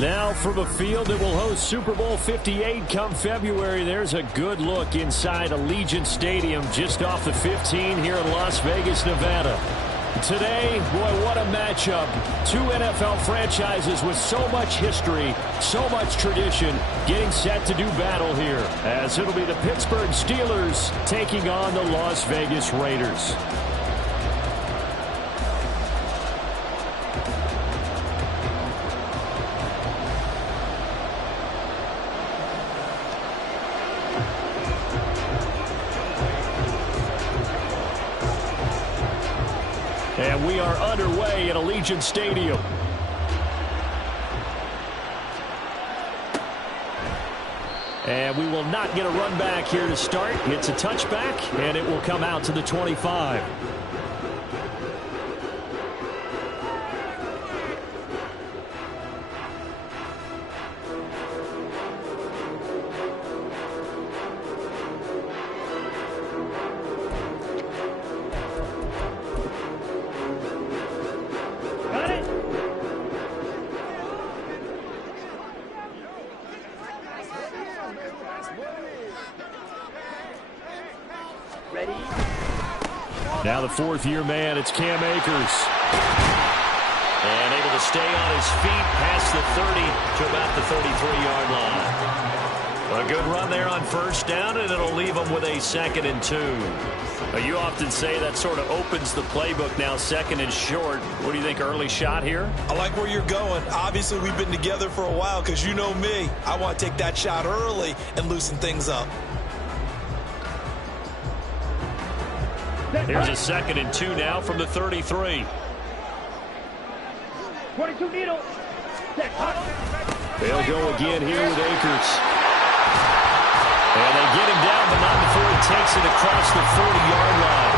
Now from a field that will host Super Bowl 58 come February, there's a good look inside Allegiant Stadium just off the 15 here in Las Vegas, Nevada. Today, boy, what a matchup. Two NFL franchises with so much history, so much tradition, getting set to do battle here, as it'll be the Pittsburgh Steelers taking on the Las Vegas Raiders. And we are underway at Allegiant Stadium. And we will not get a run back here to start. It's a touchback, and it will come out to the 25. Now the fourth-year man, it's Cam Akers. And able to stay on his feet past the 30 to about the 33-yard line. A good run there on first down, and it'll leave them with a 2nd and 2. You often say that sort of opens the playbook now, 2nd and short. What do you think, early shot here? I like where you're going. Obviously, we've been together for a while because you know me. I want to take that shot early and loosen things up. Here's a 2nd and 2 now from the 33. 22 needle. They'll go again here with Akers. And they get him down, but not before he takes it across the 40-yard line.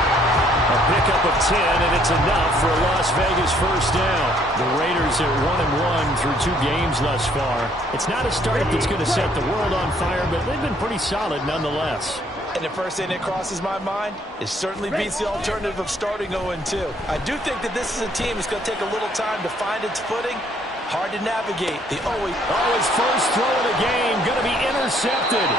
A pickup of 10, and it's enough for a Las Vegas first down. The Raiders are 1-1 through 2 games thus far. It's not a start that's going to set the world on fire, but they've been pretty solid nonetheless. And the first thing that crosses my mind, it certainly beats the alternative of starting 0-2. I do think that this is a team that's going to take a little time to find its footing. Hard to navigate. His first throw of the game going to be intercepted.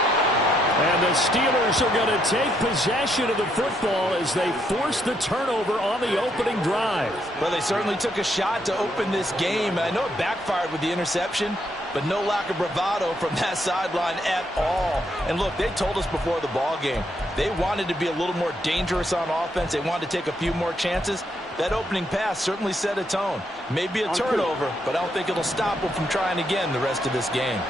And the Steelers are going to take possession of the football as they force the turnover on the opening drive. Well, they certainly took a shot to open this game. I know it backfired with the interception, but no lack of bravado from that sideline at all. And look, they told us before the ball game, they wanted to be a little more dangerous on offense. They wanted to take a few more chances. That opening pass certainly set a tone. Maybe a turnover, but I don't think it'll stop them from trying again the rest of this game.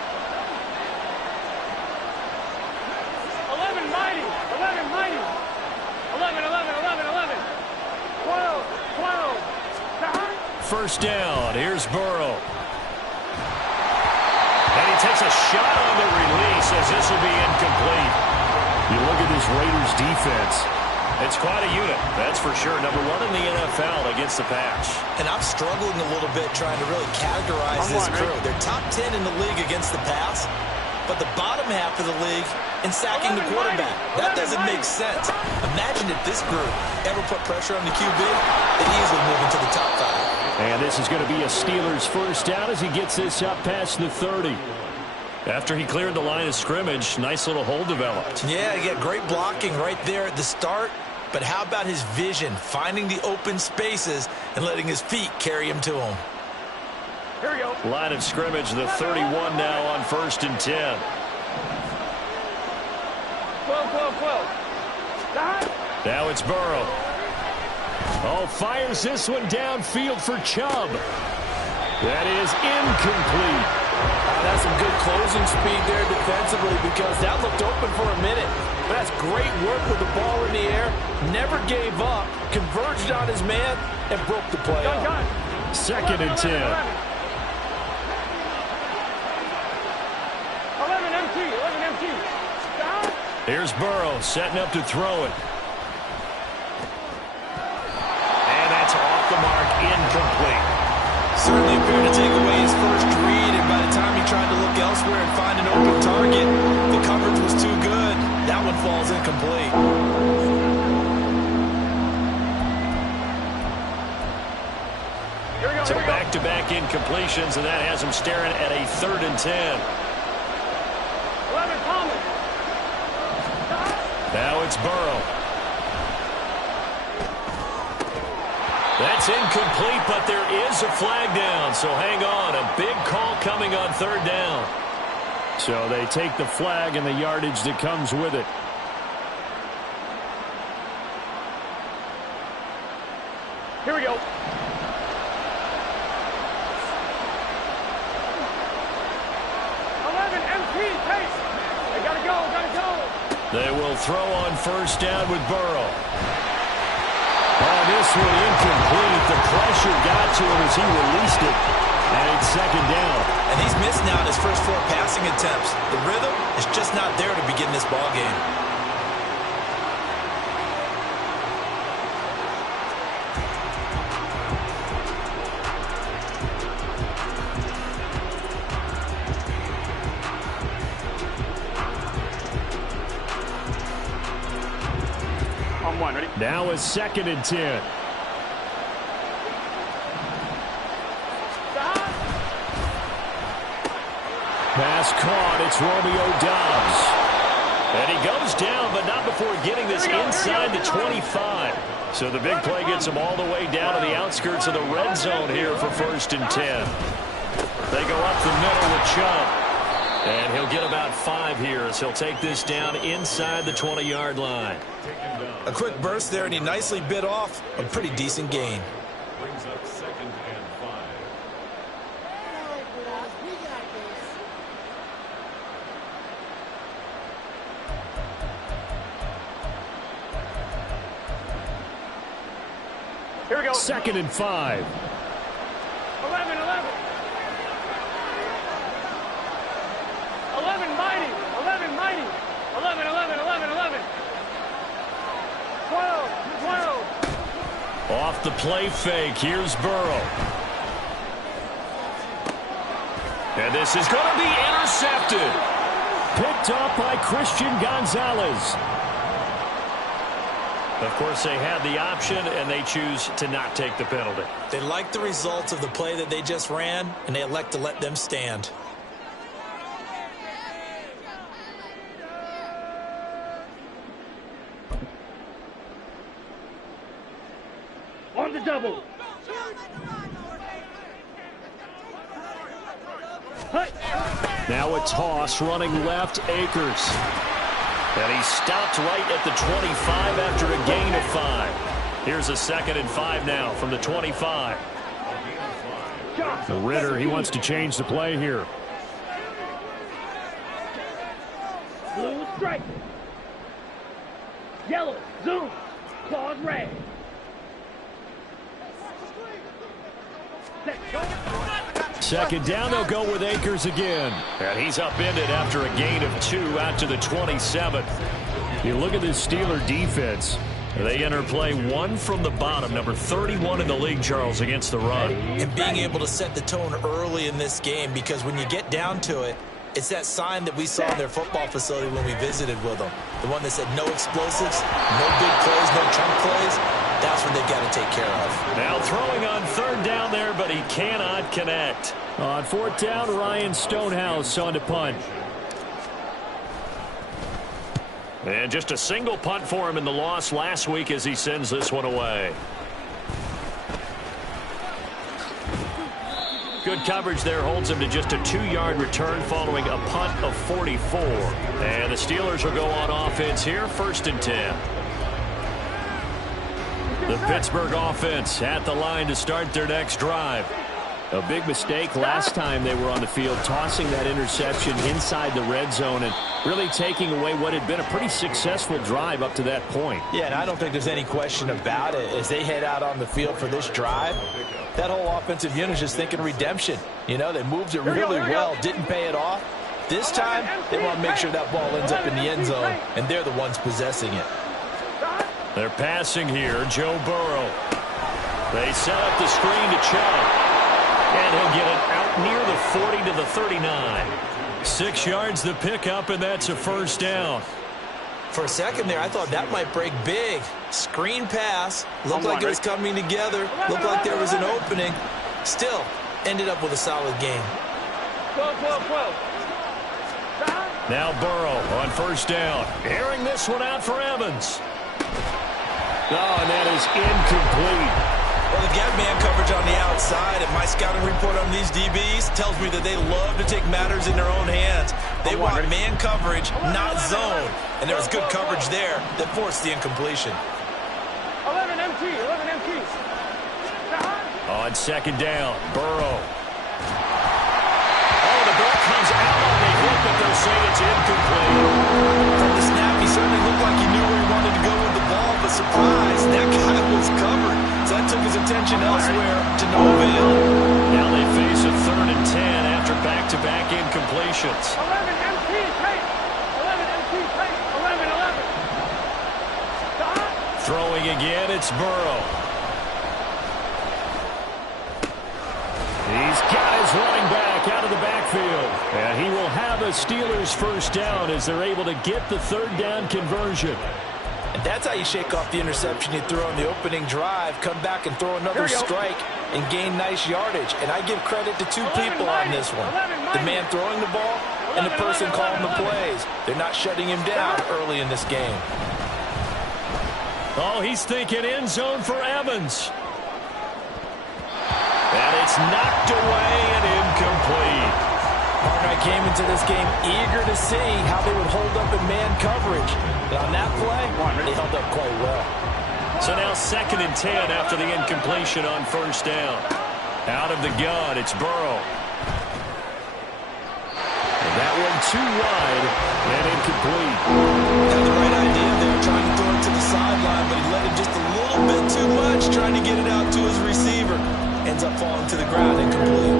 11 mighty. 11 mighty. 11, 11, 11, 11. 12, 12. First down. Here's Burrow. And he takes a shot on the release as this will be incomplete. You look at this Raiders defense. It's quite a unit, that's for sure. Number 1 in the NFL against the pass. And I'm struggling a little bit trying to really categorize this crew. They're top 10 in the league against the pass, but the bottom half of the league in sacking the quarterback. That doesn't make sense. Imagine if this group ever put pressure on the QB, they'd easily move into the top 5. And this is going to be a Steelers first down as he gets this up past the 30. After he cleared the line of scrimmage, nice little hole developed. Yeah, he got great blocking right there at the start. But how about his vision, finding the open spaces and letting his feet carry him to him? Here we go. Line of scrimmage, the 31 now on 1st and 10. 12, 12, 12. Now it's Burrow. Oh, fires this one downfield for Chubb. That is incomplete. That's some good closing speed there defensively because that looked open for a minute. But that's great work with the ball in the air. Never gave up, converged on his man, and broke the play up. 2nd and 10. 11 MT, 11 MT. Here's Burrow setting up to throw it. And that's off the mark, incomplete. Certainly appeared to take away his first read, and by the time he tried to look elsewhere and find an open target, the coverage was too good. That one falls incomplete. So back back-to-back incompletions, and that has him staring at a 3rd and 10. Now it's Burrow. That's incomplete, but there is a flag down, so hang on. A big call coming on 3rd down. So they take the flag and the yardage that comes with it. Here we go. 11 MP pace. They gotta go, gotta go. They will throw on 1st down with Burrow. Oh, this one incomplete. The pressure got to him as he released it. And it's 2nd down. And he's missed now his first 4 passing attempts. The rhythm is just not there to begin this ball game. On 1, ready? Now a 2nd and 10. Pass caught. It's Romeo Doubs. And he goes down, but not before getting this inside the 25. So the big play gets him all the way down to the outskirts of the red zone here for 1st and 10. They go up the middle with Chubb. And he'll get about 5 here as he'll take this down inside the 20-yard line. A quick burst there, and he nicely bit off a pretty decent gain. Brings up 2nd and 5. Here we go. 2nd and 5. 11, 11. 11 mighty. 11 mighty. 11, 11, 11, 11. 12, 12. Off the play fake. Here's Burrow. And this is going to be intercepted. Picked up by Christian Gonzalez. Of course, they had the option, and they choose to not take the penalty. They like the results of the play that they just ran, and they elect to let them stand. On the double. Now a toss running left, Akers. And he stopped right at the 25 after a gain of 5. Here's a 2nd and 5 now from the 25. The Ritter, he wants to change the play here. Blue strike. Yellow, zoom. Claws red. Set, go. 2nd down, they'll go with Akers again. And he's upended after a gain of 2 out to the 27. You look at this Steeler defense. They enter play 1 from the bottom, number 31 in the league, Charles, against the run. And being able to set the tone early in this game, because when you get down to it, it's that sign that we saw in their football facility when we visited with them. The one that said no explosives, no big plays, no chunk plays. That's what they've got to take care of. Now throwing on 3rd down there, but he cannot connect. On 4th down, Ryan Stonehouse on to punt. And just a single punt for him in the loss last week as he sends this one away. Good coverage there holds him to just a 2-yard return following a punt of 44. And the Steelers will go on offense here, 1st and 10. The Pittsburgh offense at the line to start their next drive. A big mistake last time they were on the field, tossing that interception inside the red zone and really taking away what had been a pretty successful drive up to that point. Yeah, and I don't think there's any question about it. As they head out on the field for this drive, that whole offensive unit is just thinking redemption. You know, they moved it really well, didn't pay it off. This time, they want to make sure that ball ends up in the end zone, and they're the ones possessing it. They're passing here, Joe Burrow. They set up the screen to Chubb. And he'll get it out near the 40 to the 39. 6 yards the pickup, and that's a 1st down. For a second there, I thought that might break big. Screen pass. Looked like it was coming together. Looked like there was an opening. Still, ended up with a solid game. 12, 12, 12. Now Burrow on first down. Airing this one out for Evans. Oh, and that is incomplete. Well, they've got man coverage on the outside, and my scouting report on these DBs tells me that they love to take matters in their own hands. They want man coverage, not zone. And there was good coverage there that forced the incompletion. 11 MT, 11 MT. On second down, Burrow. Oh, the ball comes out on the hit, but they'll say it's incomplete. From the snap, he certainly looked like he knew where he wanted to go with the ball, but surprise, that guy was covered. So that took his attention elsewhere to no avail. Now they face a 3rd and 10 after back-to-back incompletions. 11 MT, take. 11 MT, take. 11, 11. Stop. Throwing again, it's Burrow. He's got his running back out of the backfield. And he will have a Steelers first down as they're able to get the 3rd down conversion. And that's how you shake off the interception you threw on the opening drive, come back and throw another strike and gain nice yardage. And I give credit to two people on this one. The man throwing the ball and the person calling the plays. They're not shutting him down early in this game. Oh, he's thinking end zone for Evans. And it's knocked away and incomplete. Partner, I came into this game eager to see how they would hold up in man coverage. And on that play, they held up quite well. So now 2nd and 10 after the incompletion on first down. Out of the gun, it's Burrow. And that one too wide and incomplete. Had the right idea there, trying to throw it to the sideline, but he let it just a little bit too much, trying to get it out to his receiver. Ends up falling to the ground incomplete.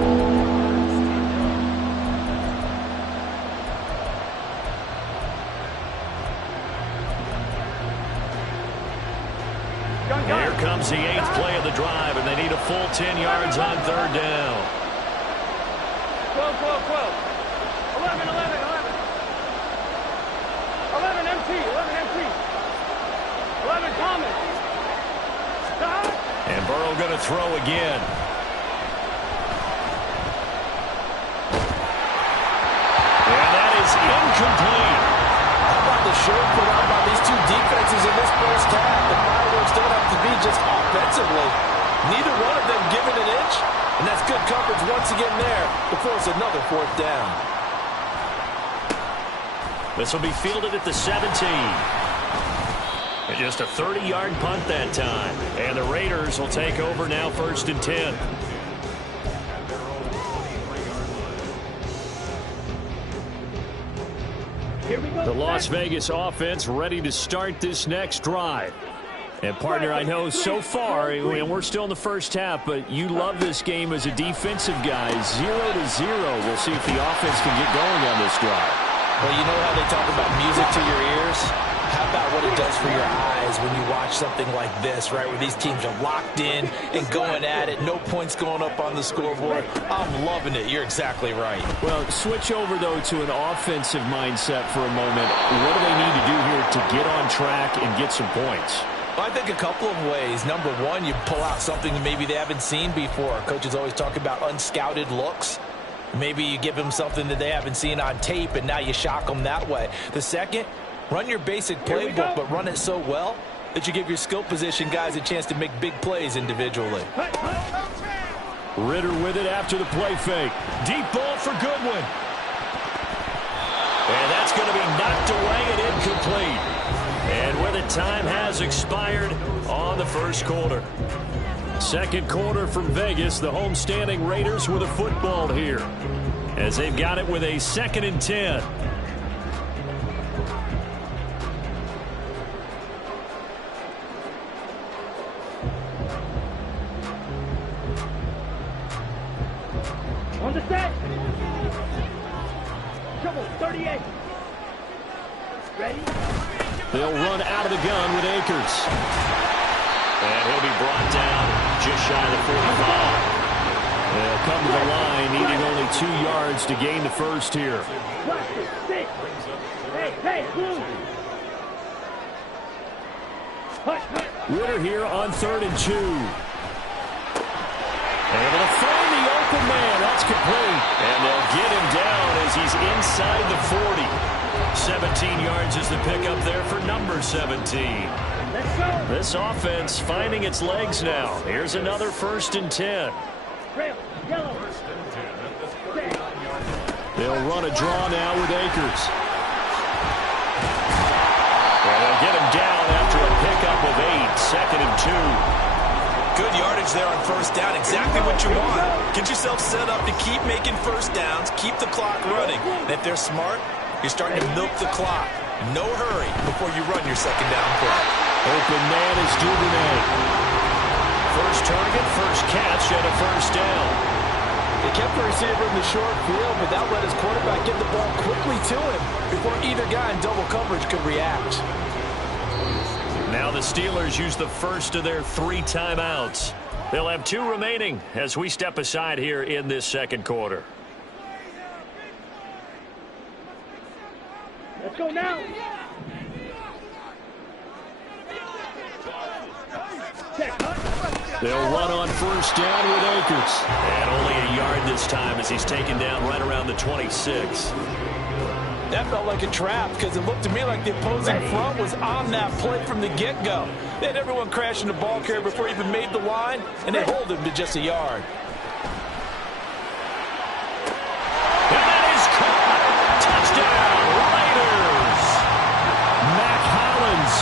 Here comes the 8th play of the drive, and they need a full 10 yards on 3rd down. 12, 12, 12. 11, 11, 11. 11 MT, 11 MT. 11 Thomas. Stop. And Burrow going to throw again. And that is incomplete. How about the show put out by these two defenses in this first half? The fireworks don't have to be just offensively. Neither one of them giving an inch, and that's good coverage once again there to force another 4th down. This will be fielded at the 17. And just a 30-yard punt that time. And the Raiders will take over now 1st and 10. The Las Vegas offense ready to start this next drive. And, partner, I know so far, and we're still in the first half, but you love this game as a defensive guy. 0-0. We'll see if the offense can get going on this drive. Well, you know how they talk about music to your ears? How about what it does for your eyes when you watch something like this, right, where these teams are locked in and going at it, no points going up on the scoreboard? I'm loving it. You're exactly right. Well, switch over, though, to an offensive mindset for a moment. What do they need to do here to get on track and get some points? I think a couple of ways. Number one, you pull out something that maybe they haven't seen before. Coaches always talk about unscouted looks. Maybe you give them something that they haven't seen on tape, and now you shock them that way. The second, run your basic playbook, but run it so well that you give your skill position guys a chance to make big plays individually. Ritter with it after the play fake. Deep ball for Goodwin. And that's going to be knocked away and incomplete. And with it, time has expired on the first quarter. Second quarter from Vegas, the homestanding Raiders with a football here, as they've got it with a 2nd and 10. On the set. Trouble, 38. Ready? They'll run out of the gun with Akers. And he'll be brought down just shy of the 45. They'll come to the line, needing only 2 yards to gain the first here. Hey, hey, blue. Ritter here on 3rd and 2. Able to find the open man. That's complete. And they'll get him down as he's inside the 40. 17 yards is the pickup there for number 17. This offense finding its legs now. Here's another 1st and 10. They'll run a draw now with Akers. And they'll get him down after a pickup of 8. 2nd and 2. Good yardage there on 1st down. Exactly what you want. Get yourself set up to keep making 1st downs. Keep the clock running. And if they're smart, you're starting to milk the clock. No hurry before you run your 2nd down play. Open man is Duvernay. First target, first catch, and a 1st down. They kept the receiver in the short field, but that let his quarterback get the ball quickly to him before either guy in double coverage could react. Now the Steelers use the first of their 3 timeouts. They'll have 2 remaining as we step aside here in this 2nd quarter. Let's go now. They'll run on 1st down with Akers. And only a yard this time as he's taken down right around the 26. That felt like a trap because it looked to me like the opposing front was on that play from the get-go. They had everyone crashing the ball carrier before he even made the line, and they hold him to just a yard. And that is caught. Touchdown, Raiders. Mac Hollins,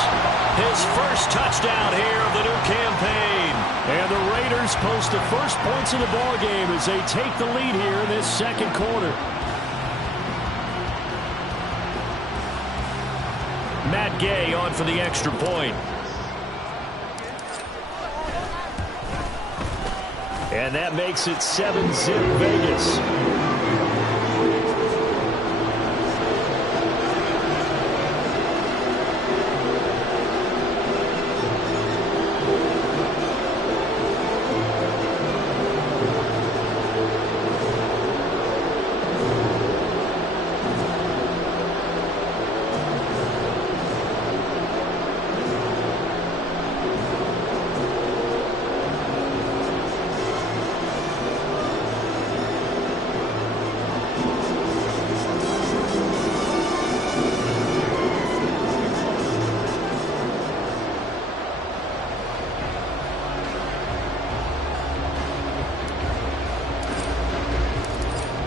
his first touchdown here of the new campaign. And the Raiders post the first points of the ball game as they take the lead here in this 2nd quarter. Matt Gay on for the extra point. And that makes it 7-zip Vegas.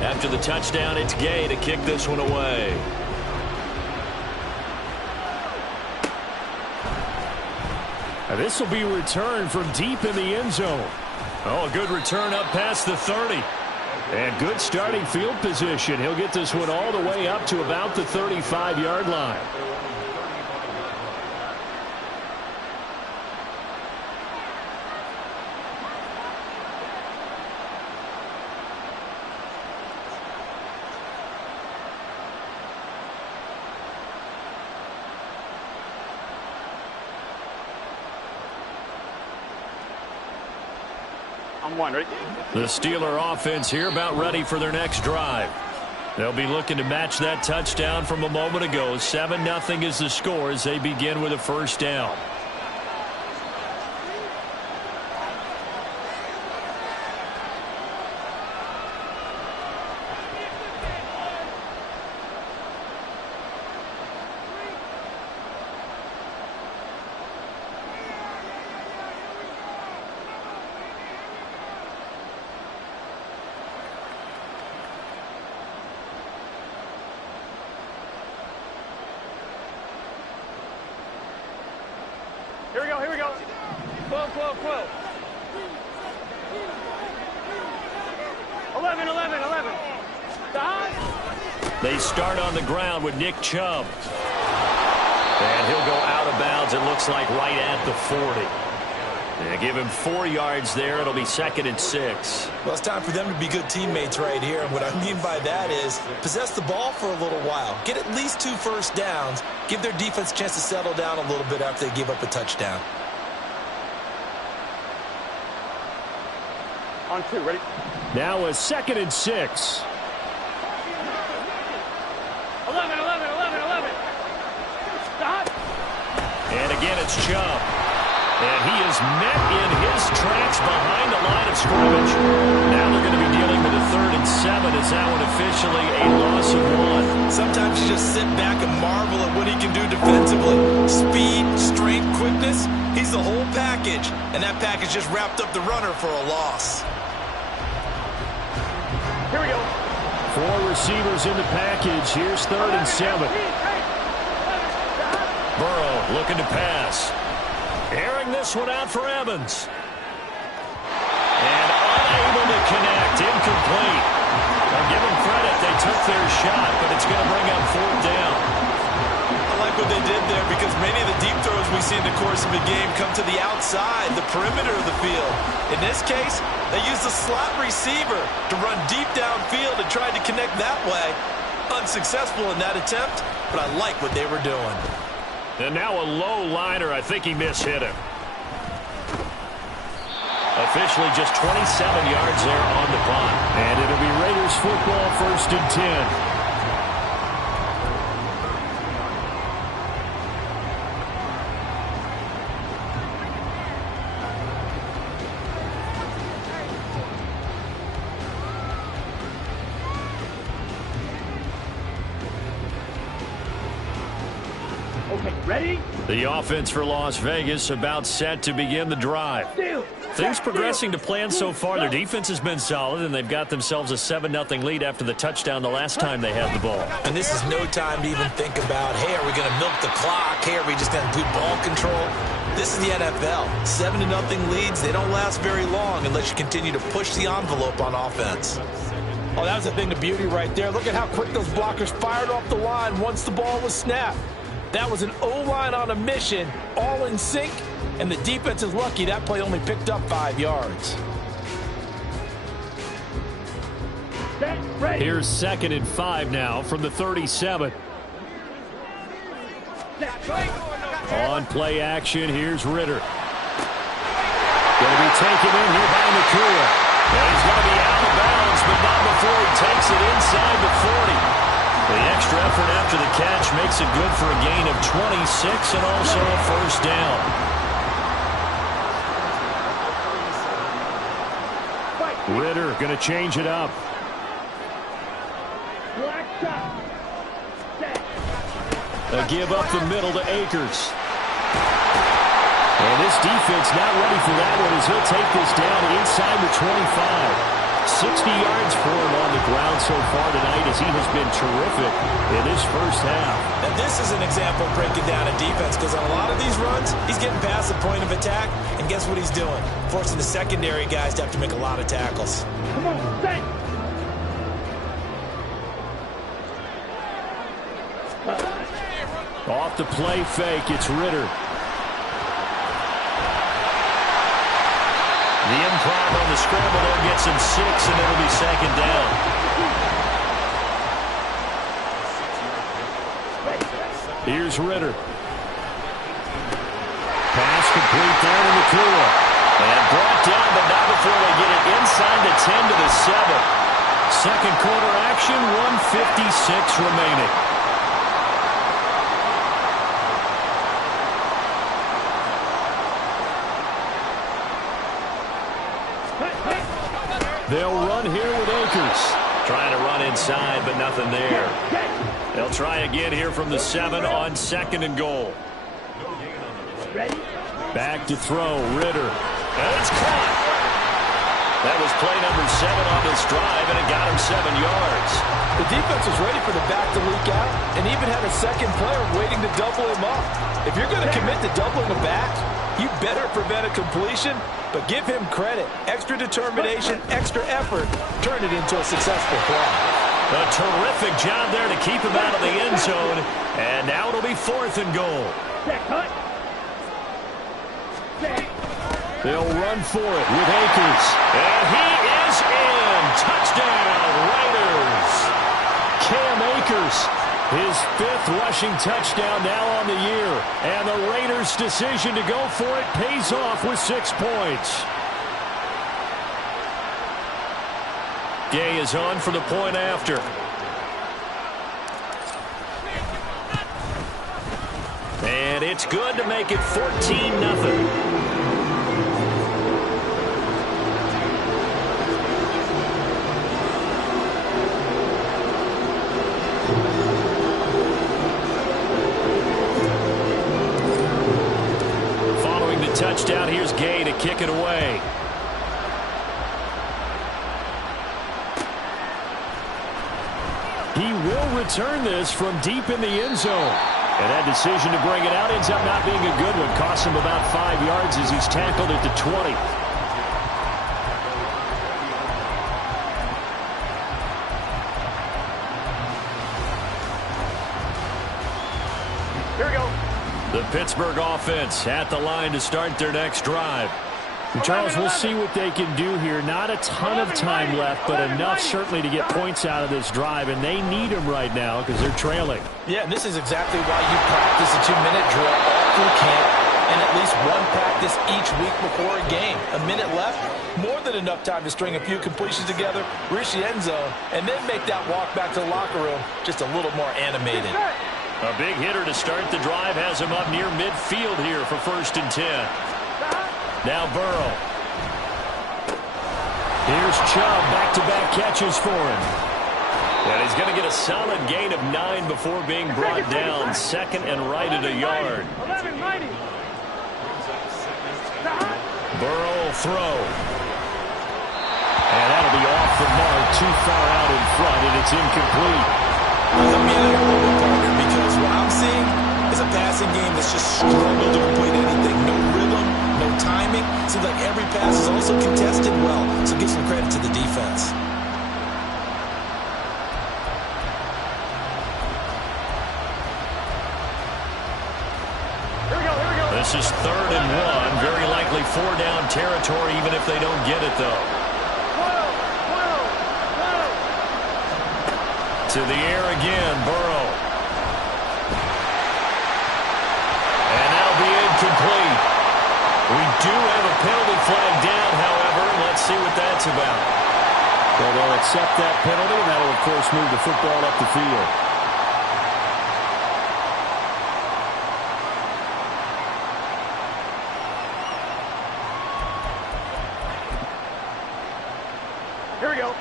After the touchdown, it's Gay to kick this one away. This will be returned from deep in the end zone. Oh, a good return up past the 30. And good starting field position. He'll get this one all the way up to about the 35-yard line. I'm one, ready? The Steeler offense here about ready for their next drive. They'll be looking to match that touchdown from a moment ago. 7-0 is the score as they begin with a 1st down. Here we go. 12, 12, 12. 11, 11, 11. They start on the ground with Nick Chubb. And he'll go out of bounds, it looks like, right at the 40. They give him 4 yards there. It'll be 2nd and 6. Well, it's time for them to be good teammates right here. And what I mean by that is possess the ball for a little while. Get at least 2 first downs. Give their defense a chance to settle down a little bit after they give up a touchdown. On 2, ready? Now a 2nd and 6. 11, 11, 11, 11. Stop. And again, it's Chubb. And he is met in his tracks behind the line of scrimmage. Now they're going to be dealing 3rd and 7. Is that one officially a loss of 1? Sometimes you just sit back and marvel at what he can do defensively. Speed, strength, quickness. He's the whole package. And that package just wrapped up the runner for a loss. Here we go. 4 receivers in the package. Here's 3rd and 7. Burrow looking to pass. Airing this one out for Evans. And unable to connect. Incomplete. I'll give them credit. They took their shot, but it's going to bring up 4th down. I like what they did there because many of the deep throws we see in the course of a game come to the outside, the perimeter of the field. In this case, they used the slot receiver to run deep downfield and tried to connect that way. Unsuccessful in that attempt, but I like what they were doing. And now a low liner. I think he mishit him. Officially just 27 yards there on the punt. And it'll be Raiders football, 1st and 10. Okay, ready? The offense for Las Vegas about set to begin the drive. Things progressing to plan so far. Their defense has been solid, and they've got themselves a 7-0 lead after the touchdown the last time they had the ball. And this is no time to even think about, hey, are we going to milk the clock? Hey, are we just going to do ball control? This is the NFL. 7-0 leads, they don't last very long unless you continue to push the envelope on offense. Oh, that was a thing of beauty right there. Look at how quick those blockers fired off the line once the ball was snapped. That was an O-line on a mission, all in sync, and the defense is lucky that play only picked up 5 yards. Here's 2nd and 5 now from the 37. On play action, here's Ritter. Going to be taken in here by Nakua. And he's going to be out of bounds, but not before he takes it inside the 40. The extra effort after the catch makes it good for a gain of 26 and also a 1st down. Ritter going to change it up. A give up the middle to Akers. And this defense not ready for that one as he'll take this down inside the 25. 60 yards for him on the ground so far tonight as he has been terrific in this 1st half. And this is an example of breaking down a defense because on a lot of these runs, he's getting past the point of attack, and guess what he's doing? Forcing the secondary guys to have to make a lot of tackles. Come on, stay. Off the play fake, it's Ritter. The improv on the scramble there gets him 6, and it'll be 2nd down. Here's Ritter. Pass complete down in the Nakua. And brought down, but not before they get it inside the 10 to the 7. Second quarter action, 1:56 remaining. They'll run here with Akers. Trying to run inside, but nothing there. They'll try again here from the 7 on 2nd and goal. Back to throw, Ritter. And it's caught. That was play number 7 on this drive, and it got him 7 yards. The defense was ready for the back to leak out and even had a second player waiting to double him up. If you're going to commit to doubling a back, you better prevent a completion, but give him credit. Extra determination, extra effort, turn it into a successful play. A terrific job there to keep him out of the end zone, and now it'll be 4th and goal. They'll run for it with Akers. And he is in. Touchdown, Raiders. Cam Akers, his 5th rushing touchdown now on the year. And the Raiders' decision to go for it pays off with 6 points. Gay is on for the point after. And it's good to make it 14-0. First down, here's Gay to kick it away. He will return this from deep in the end zone. And that decision to bring it out ends up not being a good one. Costs him about 5 yards as he's tackled at the 20. Here we go. The Pittsburgh offense at the line to start their next drive. And Charles, we'll see what they can do here. Not a ton of time left, but enough certainly to get points out of this drive, and they need them right now because they're trailing. Yeah, and this is exactly why you practice a 2-minute drill all through camp and at least one practice each week before a game. A minute left, more than enough time to string a few completions together, reach the end zone, and then make that walk back to the locker room just a little more animated. A big hitter to start the drive has him up near midfield here for 1st and 10. Now Burrow. Here's Chubb, back-to-back catches for him. And he's going to get a solid gain of 9 before being brought down. 2nd and right at a yard. Burrow will throw. And that'll be off the mark, too far out in front, and it's incomplete. Let me add a little bit, partner, because what I'm seeing is a passing game that's just struggled to complete anything. No rhythm, no timing. Seems like every pass is also contested well, so give some credit to the defense. Here we go. This is 3rd and 1. Very likely 4-down territory, even if they don't get it, though. To the air again, Burrow. And that'll be incomplete. We do have a penalty flag down, however. Let's see what that's about. Well, they'll accept that penalty, and that'll, of course, move the football up the field. Here we go.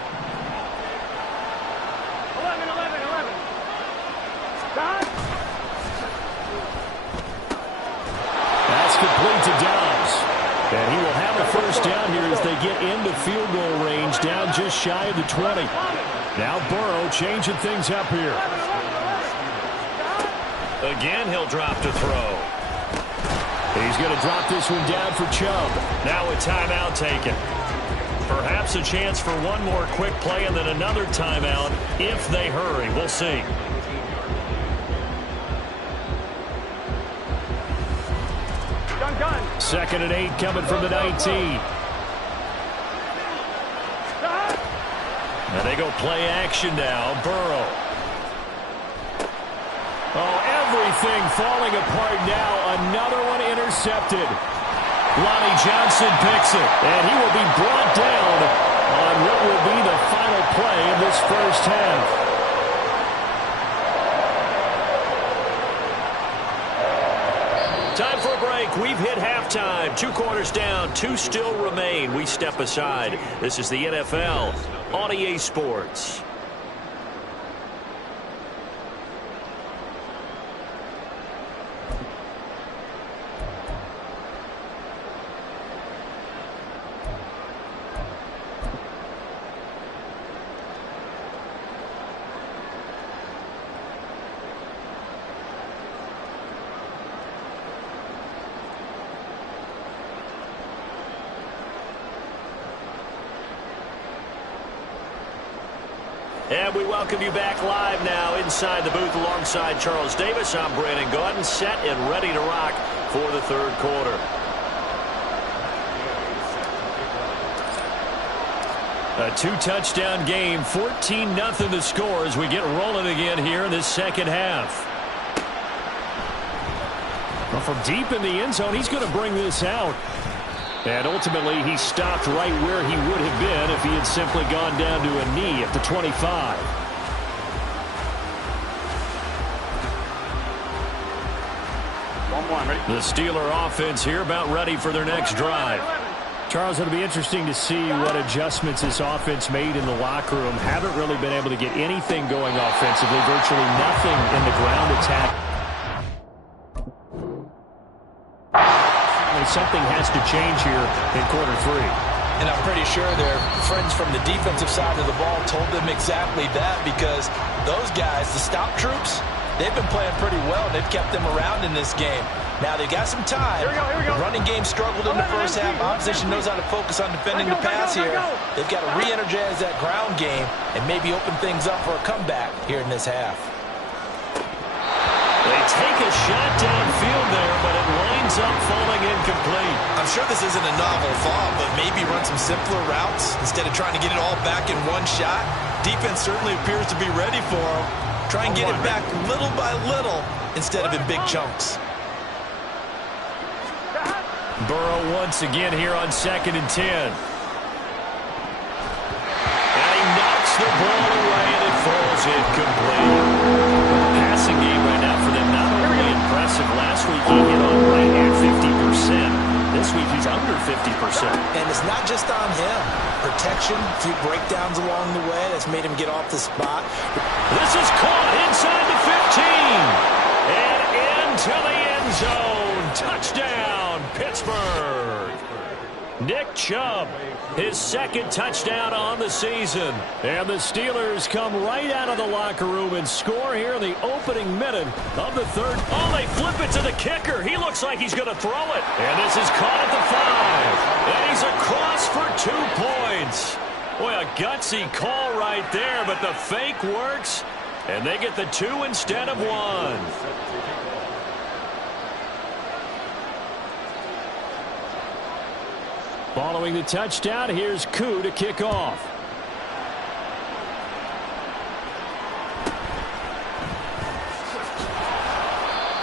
11. Stop. That's complete to Dobbs. And he will have a 1st down here as they get into field goal range, down just shy of the 20. Now Burrow changing things up here. Again, he'll drop to throw. He's going to drop this one down for Chubb. Now a timeout taken. Perhaps a chance for one more quick play and then another timeout if they hurry. We'll see. Done. 2nd and 8 coming from the 19. And they go play action now. Burrow. Oh, everything falling apart now. Another one intercepted. Lonnie Johnson picks it, and he will be brought down on what will be the final play of this 1st half. Time for a break. We've hit halftime. 2 quarters down, 2 still remain. We step aside. This is the NFL on EA Sports. And we welcome you back live now inside the booth alongside Charles Davis. I'm Brandon Gaudin, set and ready to rock for the 3rd quarter. A 2-touchdown game, 14-0 the score as we get rolling again here in this 2nd half. Well, from deep in the end zone, he's going to bring this out. And ultimately, he stopped right where he would have been if he had simply gone down to a knee at the 25. The Steeler offense here about ready for their next drive. Charles, it'll be interesting to see what adjustments this offense made in the locker room. Haven't really been able to get anything going offensively, virtually nothing in the ground attack. unfortunately, something has to change here in quarter three. And I'm pretty sure their friends from the defensive side of the ball told them exactly that, because those guys, the stop troops, they've been playing pretty well. They've kept them around in this game. Now, they've got some time. Here we go. The running game struggled in the first half. Opposition knows how to focus on defending the pass here. They've got to re-energize that ground game and maybe open things up for a comeback here in this half. They take a shot downfield there, but it winds up falling incomplete. I'm sure this isn't a novel thought, but maybe run some simpler routes instead of trying to get it all back in one shot. Defense certainly appears to be ready for him. Try and get it back little by little instead of in big chunks. Burrow once again here on 2nd and 10. And he knocks the ball away, and it falls incomplete. The passing game right now for them not only impressive. Last week he hit on right at 50%. This week he's under 50%. And it's not just on him. Protection, a few breakdowns along the way that's made him get off the spot. This is caught inside the 15. And into the end zone. Touchdown, Pittsburgh. Nick Chubb, his 2nd touchdown on the season. And the Steelers come right out of the locker room and score here in the opening minute of the third. Oh, they flip it to the kicker. He looks like he's going to throw it. And this is caught at the 5. And he's across for 2 points. Boy, a gutsy call right there, but the fake works. And they get the 2 instead of 1. Following the touchdown, here's Koo to kick off.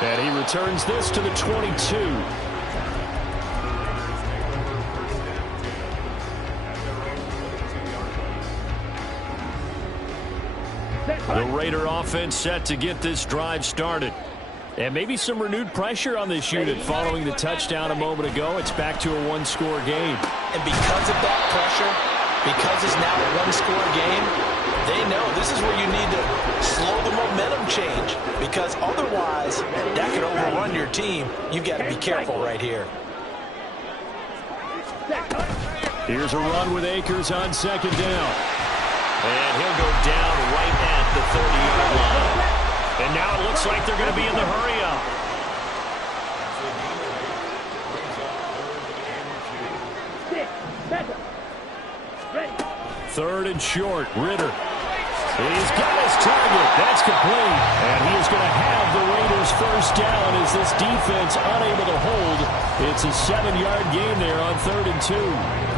And he returns this to the 22. The Raider offense set to get this drive started. And maybe some renewed pressure on this unit following the touchdown a moment ago. It's back to a 1-score game. And because of that pressure, because it's now a 1-score game, they know this is where you need to slow the momentum change, because otherwise that could overrun your team. You've got to be careful right here. Here's a run with Akers on 2nd down. And he'll go down right at the 30-yard line. And now it looks like they're going to be in the hurry-up. Third and short, Ritter. He's got his target. That's complete. And he is going to have the Raiders' first down as this defense unable to hold. It's a 7-yard gain there on 3rd and 2.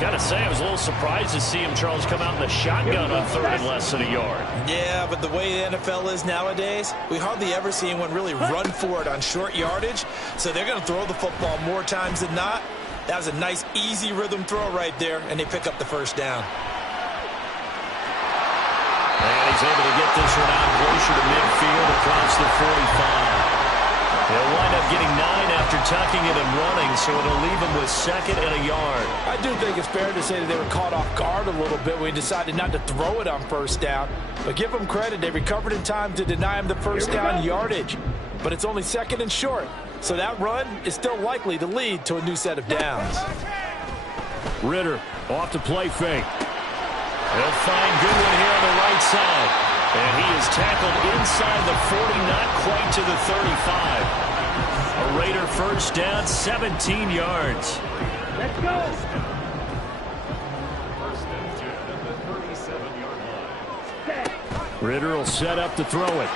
Gotta say, I was a little surprised to see him, Charles, come out in the shotgun on 3rd and less than a yard. Yeah, but the way the NFL is nowadays, we hardly ever see anyone really run for it on short yardage. So they're going to throw the football more times than not. That was a nice, easy rhythm throw right there, and they pick up the first down. And he's able to get this one out closer to midfield across the 45. He'll wind up getting 9 after tucking it and running, so it'll leave him with 2nd and a yard. I do think it's fair to say that they were caught off guard a little bit when he decided not to throw it on first down. But give them credit. They recovered in time to deny him the first down yardage. But it's only 2nd and short. So that run is still likely to lead to a new set of downs. Ritter off to play fake. They'll find Goodwin here on the right side. And he is tackled inside the 40, not quite to the 35. A Raider first down, 17 yards. Let's go. Ritter will set up to throw it.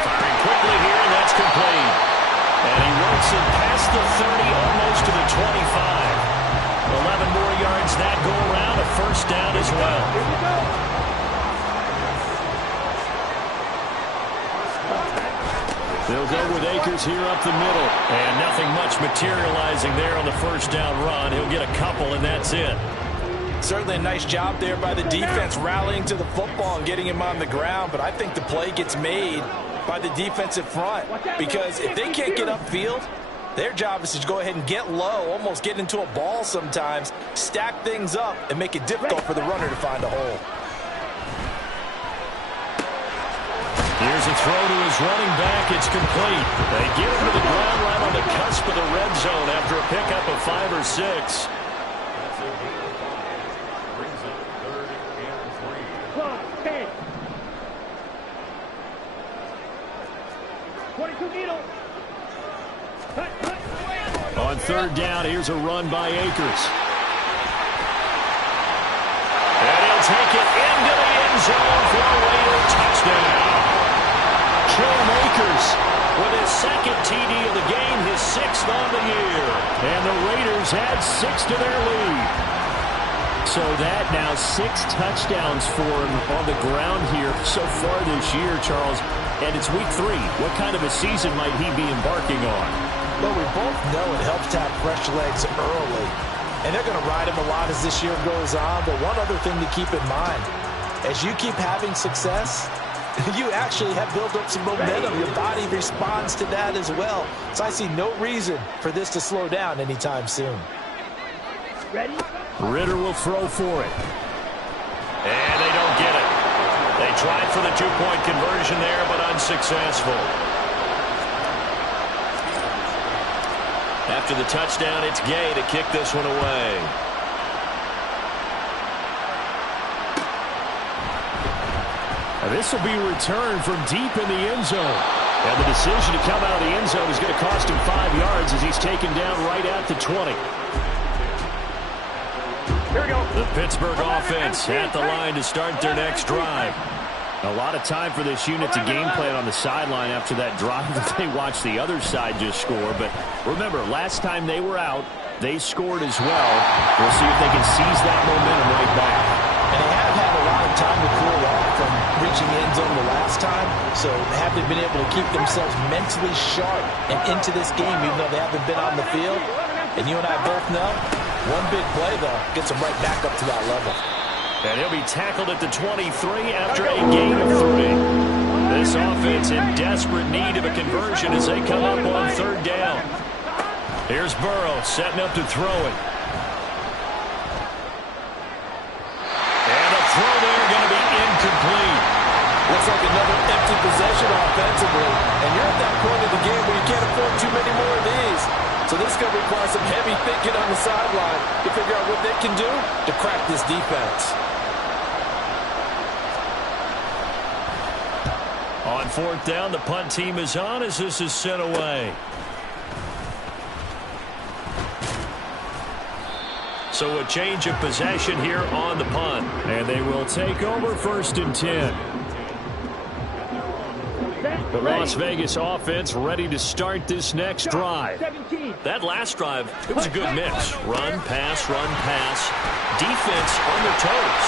Firing quickly here, and that's complete. And he works it past the 30, almost to the 25. 11 more yards that go around, a first down as well. Here we go. They'll go with Akers here up the middle. And nothing much materializing there on the first down run. He'll get a couple, and that's it. Certainly a nice job there by the defense rallying to the football and getting him on the ground. But I think the play gets made by the defensive front, because if they can't get upfield, their job is to go ahead and get low, almost get into a ball sometimes, stack things up, and make it difficult for the runner to find a hole. Here's a throw to his running back. It's complete. They get him to the ground right on the cusp of the red zone after a pickup of 5 or 6. On third down, here's a run by Akers. And he'll take it into the end zone for a Raider touchdown. Cam Akers with his second TD of the game, his 6th on the year. And the Raiders add 6 to their lead. So that now 6 touchdowns for him on the ground here so far this year, Charles. And it's week 3. What kind of a season might he be embarking on? Well, we both know it helps to have fresh legs early. And they're going to ride him a lot as this year goes on. But one other thing to keep in mind, as you keep having success, you actually have built up some momentum. Your body responds to that as well. So I see no reason for this to slow down anytime soon. Ready? Ritter will throw for it. And they don't get it. They tried for the 2-point conversion there, but unsuccessful. After the touchdown, it's Gay to kick this one away. And this will be returned from deep in the end zone. And the decision to come out of the end zone is going to cost him 5 yards as he's taken down right at the 20. Here we go. The Pittsburgh offense at the line to start their next drive. A lot of time for this unit to game plan on the sideline after that drive that they watched the other side just score. But remember, last time they were out, they scored as well. We'll see if they can seize that momentum right back. And they have had a lot of time to cool off from reaching the end zone the last time. So have they been able to keep themselves mentally sharp and into this game, even though they haven't been on the field? And you and I both know, one big play, though, gets them right back up to that level. And he'll be tackled at the 23 after a gain of 3. This offense in desperate need of a conversion as they come up on third down. Here's Burrow setting up to throw it. And a throw there going to be incomplete. Looks like another empty possession offensively. And you're at that point of the game where you can't afford too many more of these. So this is going to require some heavy thinking on the sideline to figure out what they can do to crack this defense. On fourth down, the punt team is on as this is sent away. So a change of possession here on the punt. And they will take over 1st and 10. The Las Vegas offense ready to start this next drive. That last drive, it was a good mix. Run, pass, defense on their toes.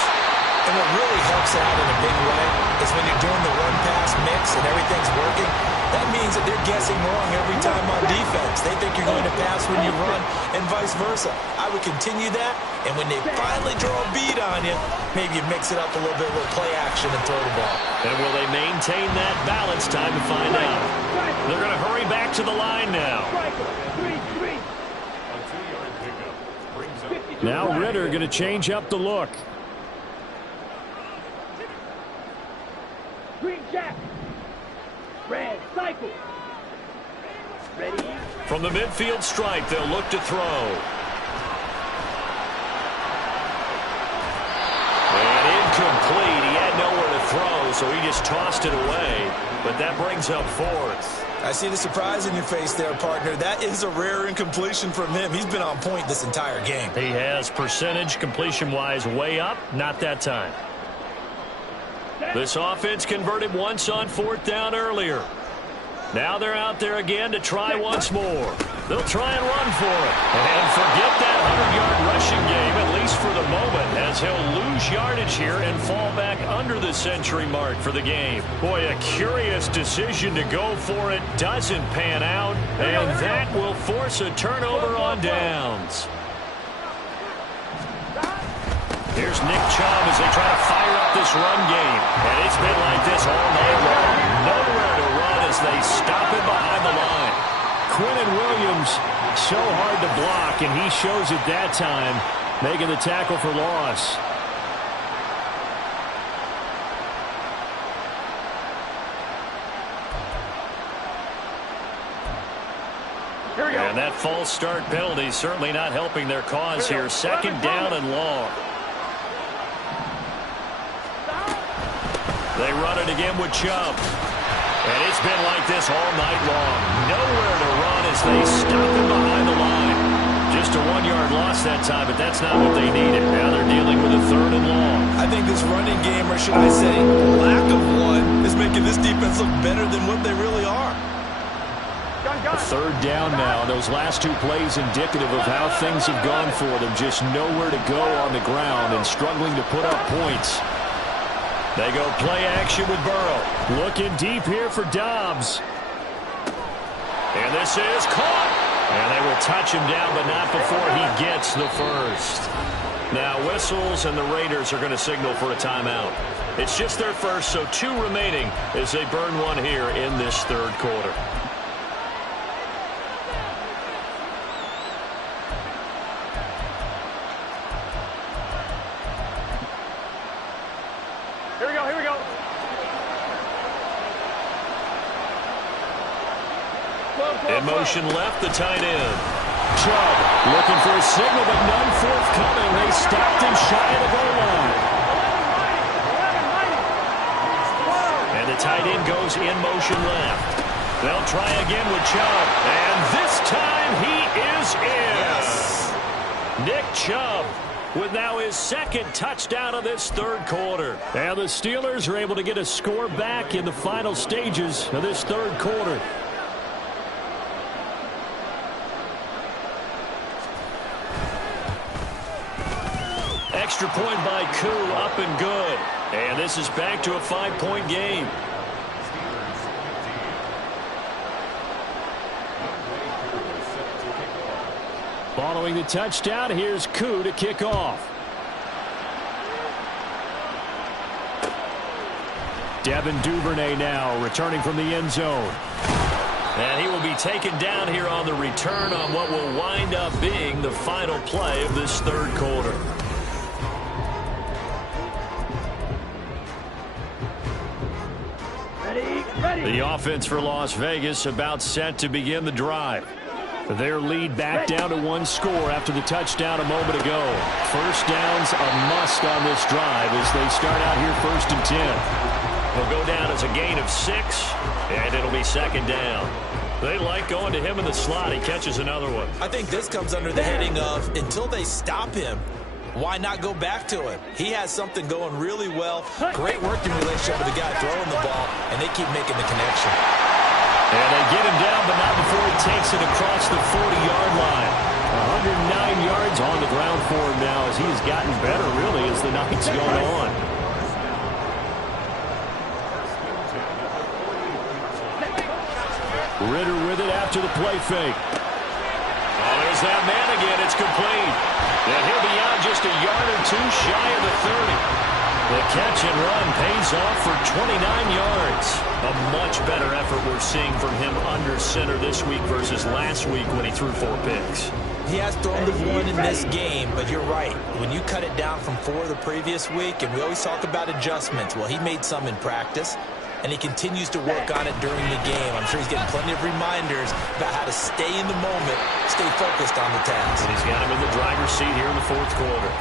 And what really helps out in a big way is when you're doing the run-pass mix and everything's working, that means that they're guessing wrong every time on defense. They think you're going to pass when you run and vice versa. I would continue that, and when they finally draw a bead on you, maybe you mix it up a little bit with play action and throw the ball. And will they maintain that balance? Time to find out. They're going to hurry back to the line now. Now Ritter going to change up the look. Green jack. Red cycle. Ready? From the midfield stripe, they'll look to throw. And incomplete. He had nowhere to throw, so he just tossed it away. But that brings up 4th. I see the surprise in your face there, partner. That is a rare incompletion from him. He's been on point this entire game. He has percentage completion-wise way up. Not that time. This offense converted once on 4th down earlier. Now they're out there again to try once more. They'll try and run for it. And forget that 100-yard rushing game, at least for the moment, as he'll lose yardage here and fall back under the century mark for the game. Boy, a curious decision to go for it. Doesn't pan out, and that will force a turnover on downs. Here's Nick Chubb as they try to fire up this run game. And it's been like this all night long. Nowhere to run as they stop it behind the line. Quinnen Williams, so hard to block, and he shows it that time, making the tackle for loss. And that false start penalty certainly not helping their cause here. Second down and long. They run it again with Chubb. And it's been like this all night long. Nowhere to run as they stop him behind the line. Just a 1-yard loss that time, but that's not what they needed. Now they're dealing with a third and long. I think this running game, or should I say lack of one, is making this defense look better than what they really are. A third down now. Those last two plays indicative of how things have gone for them. Just nowhere to go on the ground and struggling to put up points. They go play action with Burrow. Looking deep here for Dobbs. And this is caught. And they will touch him down, but not before he gets the first. Now whistles, and the Raiders are going to signal for a timeout. It's just their first, so 2 remaining as they burn one here in this third quarter. Here we go. In motion left, the tight end. Chubb looking for a signal, but none forthcoming. They stopped him shy of the goal line. And the tight end goes in motion left. They'll try again with Chubb. And this time he is in. Yes. Nick Chubb with now his second touchdown of this third quarter. And the Steelers are able to get a score back in the final stages of this third quarter. Extra point by Koo, up and good. And this is back to a 5-point game. Following the touchdown, here's Koo to kick off. Devin Duvernay now returning from the end zone. And he will be taken down here on the return on what will wind up being the final play of this third quarter. The offense for Las Vegas about set to begin the drive. Their lead back down to 1 score after the touchdown a moment ago. First down's a must on this drive as they start out here 1st and 10. They'll go down as a gain of 6, and it'll be second down. They like going to him in the slot. He catches another one. I think this comes under the heading of until they stop him, why not go back to him? He has something going really well. Great working relationship with the guy throwing the ball, and they keep making the connection. And they get him down, but not before he takes it across the 40-yard line. 109 yards on the ground for him now as he's gotten better, really, as the night's going on. Ritter with it after the play fake. Oh, there's that man again. It's complete. And he'll be out just a yard or 2 shy of the 30. The catch and run pays off for 29 yards. A much better effort we're seeing from him under center this week versus last week when he threw 4 picks. He has thrown the 1 in this game, but you're right. When you cut it down from 4 the previous week, and we always talk about adjustments, well, he made some in practice, and he continues to work on it during the game. I'm sure he's getting plenty of reminders about how to stay in the moment, stay focused on the task. And he's got him in the driver's seat here in the 4th quarter.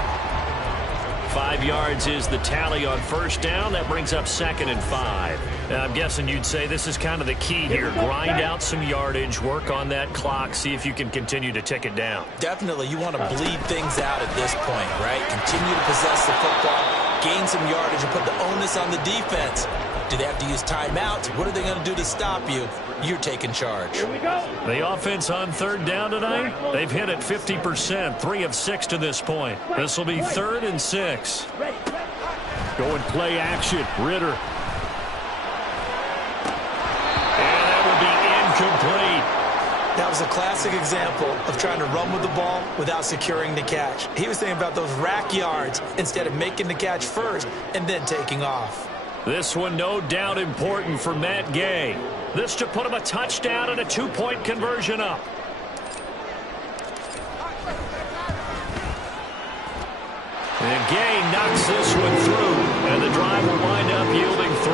5 yards is the tally on first down. That brings up 2nd and 5. Now, I'm guessing you'd say this is kind of the key here. Grind out some yardage, work on that clock, see if you can continue to tick it down. Definitely, you want to bleed things out at this point, right? Continue to possess the football, gain some yardage, and put the onus on the defense. Do they have to use timeouts? What are they going to do to stop you? You're taking charge. Here we go. The offense on 3rd down tonight, they've hit it 50%, 3 of 6 to this point. This will be 3rd and 6. Going play action, Ritter. And that will be incomplete. That was a classic example of trying to run with the ball without securing the catch. He was thinking about those rack yards instead of making the catch first and then taking off. This one no doubt important for Matt Gay. This to put him a touchdown and a 2-point conversion up. And Gay knocks this one through, and the drive will wind up yielding 3.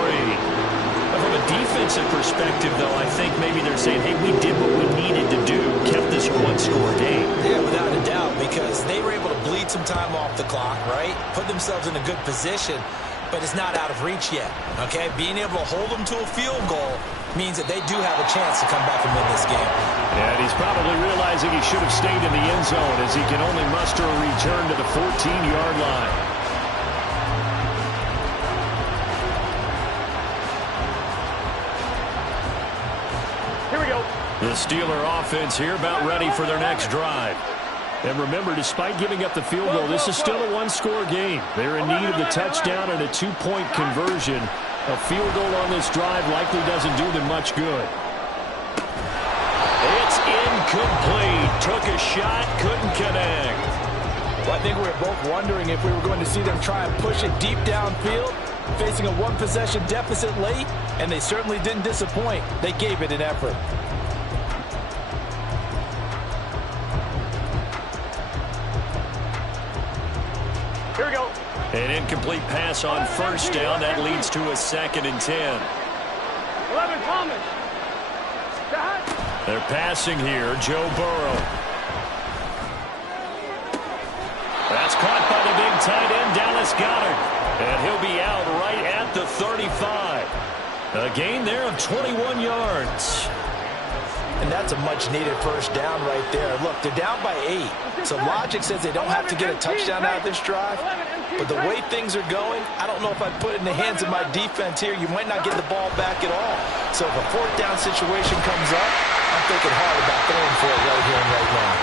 From a defense defensive perspective, though, I think maybe they're saying, hey, we did what we needed to do, kept this a one-score game. Yeah, without a doubt, because they were able to bleed some time off the clock, right? Put themselves in a good position, but it's not out of reach yet, okay? Being able to hold them to a field goal means that they do have a chance to come back and win this game. And he's probably realizing he should have stayed in the end zone as he can only muster a return to the 14-yard line. Here we go. The Steeler offense here about ready for their next drive. And remember, despite giving up the field goal, this is still a one-score game. They're in need of the touchdown and a two-point conversion. A field goal on this drive likely doesn't do them much good. It's incomplete. Took a shot, couldn't connect. Well, I think we were both wondering if we were going to see them try and push it deep downfield, facing a one-possession deficit late, and they certainly didn't disappoint. They gave it an effort. Here we go. An incomplete pass on first down. That leads to a 2nd and 10. 11, Thomas. They're passing here. Joe Burrow. That's caught by the big tight end, Dallas Goedert. And he'll be out right at the 35. A gain there of 21 yards. And that's a much-needed first down right there. Look, they're down by 8. So logic says they don't have to get a touchdown out of this drive. But the way things are going, I don't know if I'd put it in the hands of my defense here. You might not get the ball back at all. So if a 4th down situation comes up, I'm thinking hard about throwing for it right here and right now.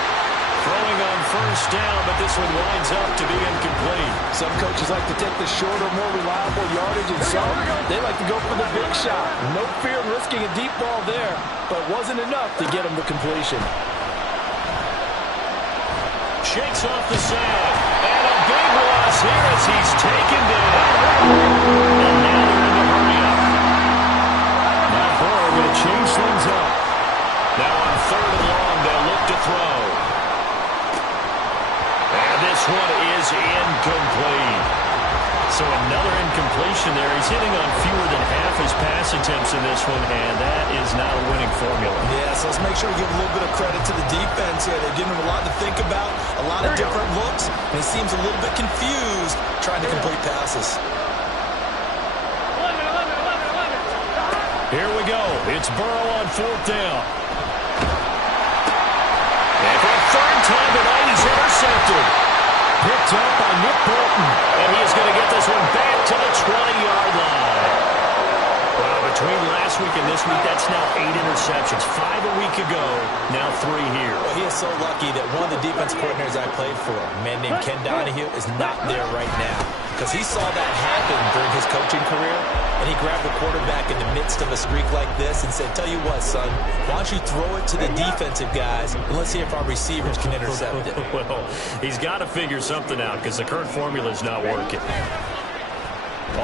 Throwing on first down, but this one winds up to be incomplete. Some coaches like to take the shorter, more reliable yardage, and some, they like to go for the big shot. No fear of risking a deep ball there, but it wasn't enough to get them to completion. Shakes off the sand, and a big loss here as he's taken down. And now they're in the hurry-up. Now Burrow going to change things up. Now on 3rd and long, they'll look to throw. And this one is incomplete. So another incompletion there. He's hitting on fewer than half his pass attempts in this one, and that is not a winning formula. Yeah, so let's make sure we give a little bit of credit to the defense here. They're giving him a lot to think about, a lot of different looks, and he seems a little bit confused trying to complete passes. 11. Here we go. It's Burrow on 4th down. And for the 3rd time tonight, he's intercepted. Picked up by Nick Bolton. And he is going to get this one back to the 20-yard line. Well, between last week and this week, that's now 8 interceptions. 5 a week ago, now 3 here. Well, he is so lucky that one of the defense coordinators I played for, a man named Ken Donahue, is not there right now. Because he saw that happen during his coaching career, and he grabbed the quarterback in the midst of a streak like this and said, tell you what, son, why don't you throw it to the defensive guys, and let's see if our receivers can intercept it. Well, he's got to figure something out because the current formula is not working.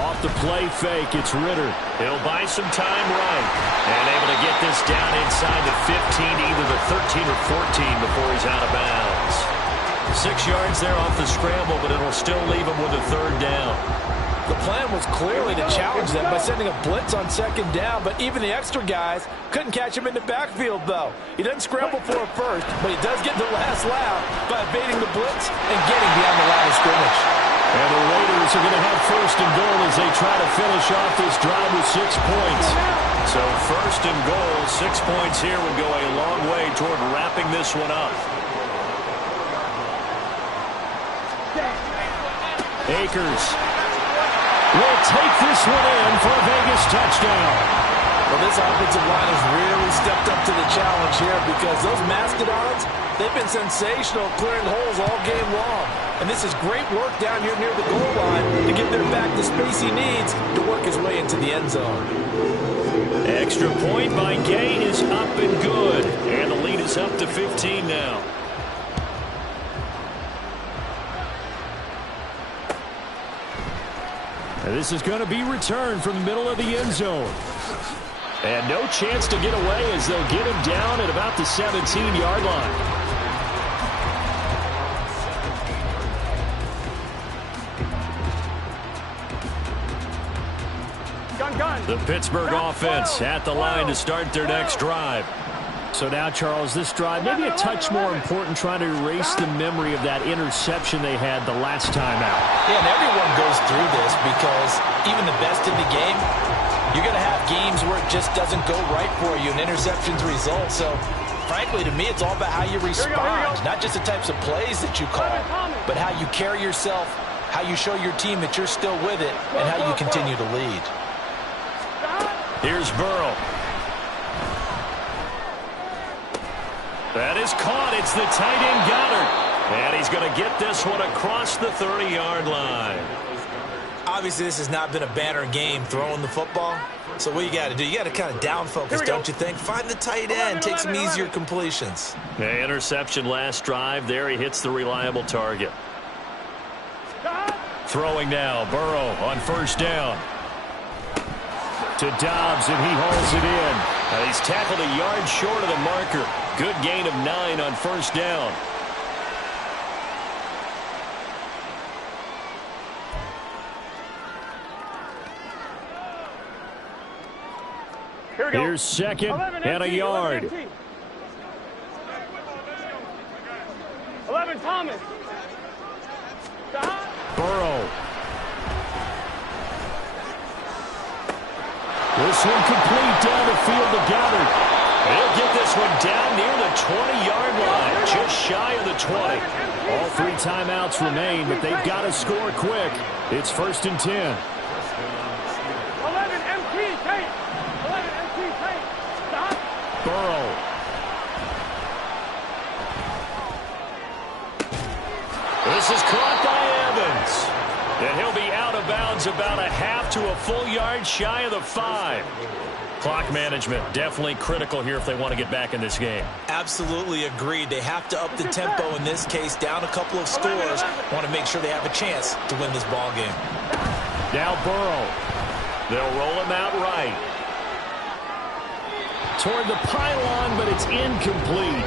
Off the play fake, it's Ritter. He'll buy some time right. And able to get this down inside the 15, either the 13 or 14 before he's out of bounds. 6 yards there off the scramble, but it'll still leave him with a 3rd down. The plan was clearly to challenge them by sending a blitz on 2nd down, but even the extra guys couldn't catch him in the backfield, though. He doesn't scramble for it first, but he does get the last laugh by evading the blitz and getting beyond the line of scrimmage. And the Raiders are going to have 1st and goal as they try to finish off this drive with 6 points. So 1st and goal, 6 points here would go a long way toward wrapping this one up. Akers will take this one in for a Vegas touchdown. Well, this offensive line has really stepped up to the challenge here because those Mastodons, they've been sensational clearing holes all game long. And this is great work down here near the goal line to give their back the space he needs to work his way into the end zone. Extra point by Gay is up and good. And the lead is up to 15 now. And this is going to be returned from the middle of the end zone. And no chance to get away as they'll get him down at about the 17-yard line. Gun. The Pittsburgh offense at the line to start their next drive. So now, Charles, this drive maybe a touch more important, trying to erase the memory of that interception they had the last time out. Yeah, and everyone goes through this because even the best in the game, you're going to have games where it just doesn't go right for you and interceptions result. So, frankly, to me, it's all about how you respond, not just the types of plays that you call, but how you carry yourself, how you show your team that you're still with it, and how you continue to lead. Here's Burrow. That is caught. It's the tight end Goddard. And he's going to get this one across the 30-yard line. Obviously, this has not been a banner game throwing the football. So what you got to do, you got to kind of down focus, don't you think? Find the tight end, take some easier completions. The interception last drive. There he hits the reliable target. Throwing now, Burrow on first down. To Dobbs, and he hauls it in. He's tackled a yard short of the marker. Good gain of 9 on first down. Here's second and a yard. 11, Thomas. Burrow. This one complete down the field to Goddard. He'll get this one down near the 20-yard line, just shy of the 20. All 3 timeouts remain, but they've got to score quick. It's 1st and 10. 11 MT tape. 11 MT tape. Stop. Burrow. This is caught by Evans. And he'll be out of bounds about a half to a full yard shy of the 5. Clock management definitely critical here if they want to get back in this game. Absolutely agreed. They have to up the tempo in this case, down a couple of scores. Want to make sure they have a chance to win this ball game. Now Burrow. They'll roll him out right. Toward the pylon, but it's incomplete.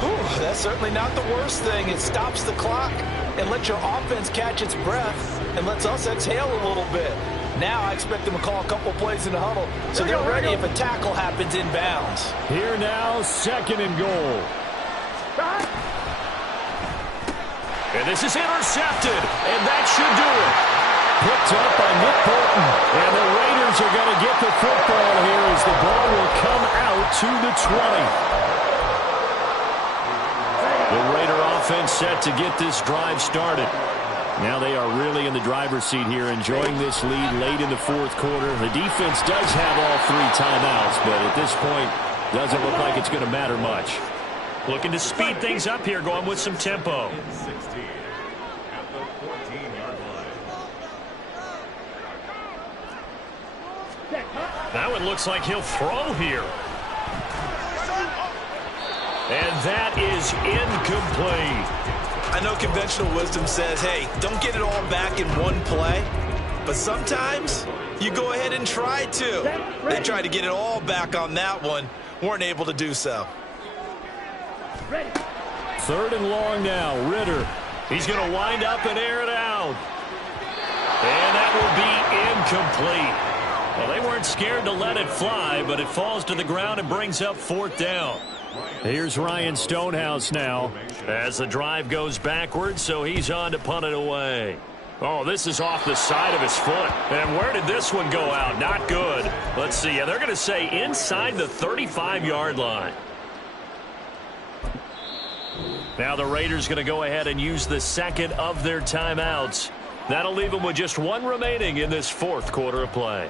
Whew, that's certainly not the worst thing. It stops the clock and lets your offense catch its breath and lets us exhale a little bit. Now I expect them to call a couple plays in the huddle so they're ready if a tackle happens inbounds. Here now, 2nd and goal. And this is intercepted, and that should do it. Picked up by Nick Bolton, and the Raiders are going to get the football here as the ball will come out to the 20. The Raider offense set to get this drive started. Now they are really in the driver's seat here, enjoying this lead late in the 4th quarter. The defense does have all 3 timeouts, but at this point, doesn't look like it's going to matter much. Looking to speed things up here, going with some tempo. Now it looks like he'll throw here. And that is incomplete. I know conventional wisdom says, hey, don't get it all back in one play. But sometimes you go ahead and try to. They tried to get it all back on that one. Weren't able to do so. 3rd and long now. Ritter. He's going to wind up and air it out. And that will be incomplete. Well, they weren't scared to let it fly, but it falls to the ground and brings up 4th down. Here's Ryan Stonehouse now as the drive goes backwards, so he's on to punt it away. Oh, this is off the side of his foot. And where did this one go out? Not good. Let's see. Yeah, they're going to say inside the 35-yard line. Now the Raiders going to go ahead and use the 2nd of their timeouts. That'll leave them with just 1 remaining in this 4th quarter of play.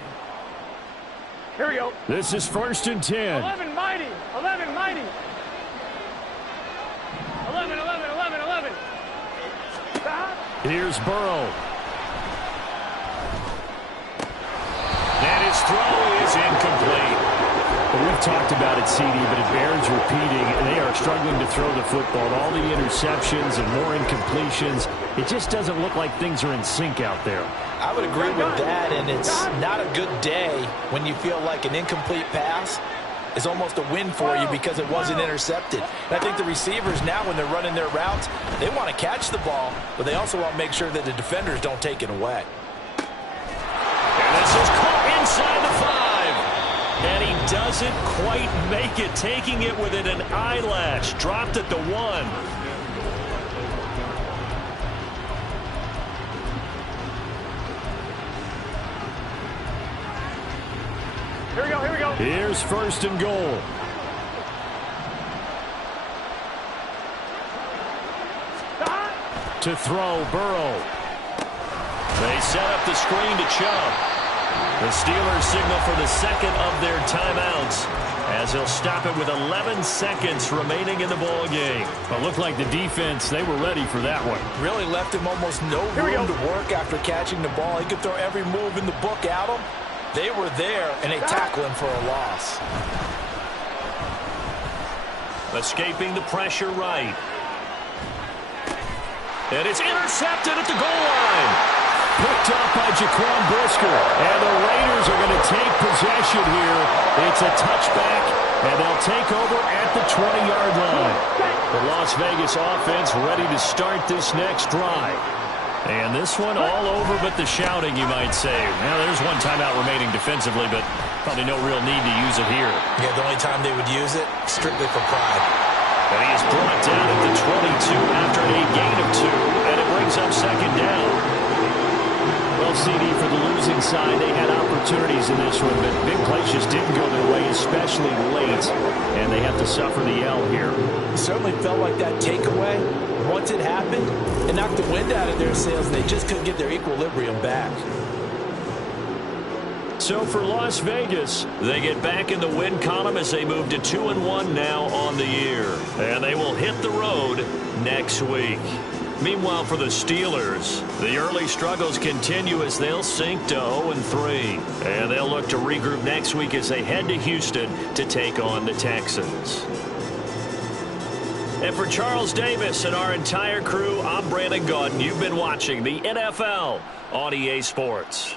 Here we go. This is 1st and 10. 11 mighty. 11 mighty. 11, 11, 11, 11. Stop. Here's Burrow. And his throw is incomplete. Well, we've talked about it, CD, but it bears repeating. They are struggling to throw the football. All the interceptions and more incompletions. It just doesn't look like things are in sync out there. I would agree with that, and it's not a good day when you feel like an incomplete pass is almost a win for you because it wasn't intercepted. And I think the receivers now, when they're running their routes, they want to catch the ball, but they also want to make sure that the defenders don't take it away. And this is caught inside the 5. And he doesn't quite make it, taking it within an eyelash. Dropped at the 1. Here we go, here we go. Here's first and goal. To throw, Burrow. They set up the screen to Chubb. The Steelers signal for the second of their timeouts as he'll stop it with 11 seconds remaining in the ball game. It looked like the defense, they were ready for that one. Really left him almost no room to work after catching the ball. He could throw every move in the book at him. They were there, and they tackle him for a loss. Escaping the pressure right. And it's intercepted at the goal line. Picked up by Jaquan Brisker. And the Raiders are going to take possession here. It's a touchback, and they'll take over at the 20-yard line. The Las Vegas offense ready to start this next drive. And this one all over but the shouting, you might say. Now, there's one timeout remaining defensively, but probably no real need to use it here. Yeah, the only time they would use it, strictly for pride. And he is brought down at the 22 after a gain of 2, and it brings up second down. Well, CD, for the losing side, they had opportunities in this one, but big plays just didn't go their way, especially late, and they have to suffer the L here. It certainly felt like that takeaway, once it happened, it knocked the wind out of their sails, and they just couldn't get their equilibrium back. So for Las Vegas, they get back in the win column as they move to 2-1 now on the year. And they will hit the road next week. Meanwhile, for the Steelers, the early struggles continue as they'll sink to 0-3. And they'll look to regroup next week as they head to Houston to take on the Texans. And for Charles Davis and our entire crew, I'm Brandon Gaudin. You've been watching the NFL on EA Sports.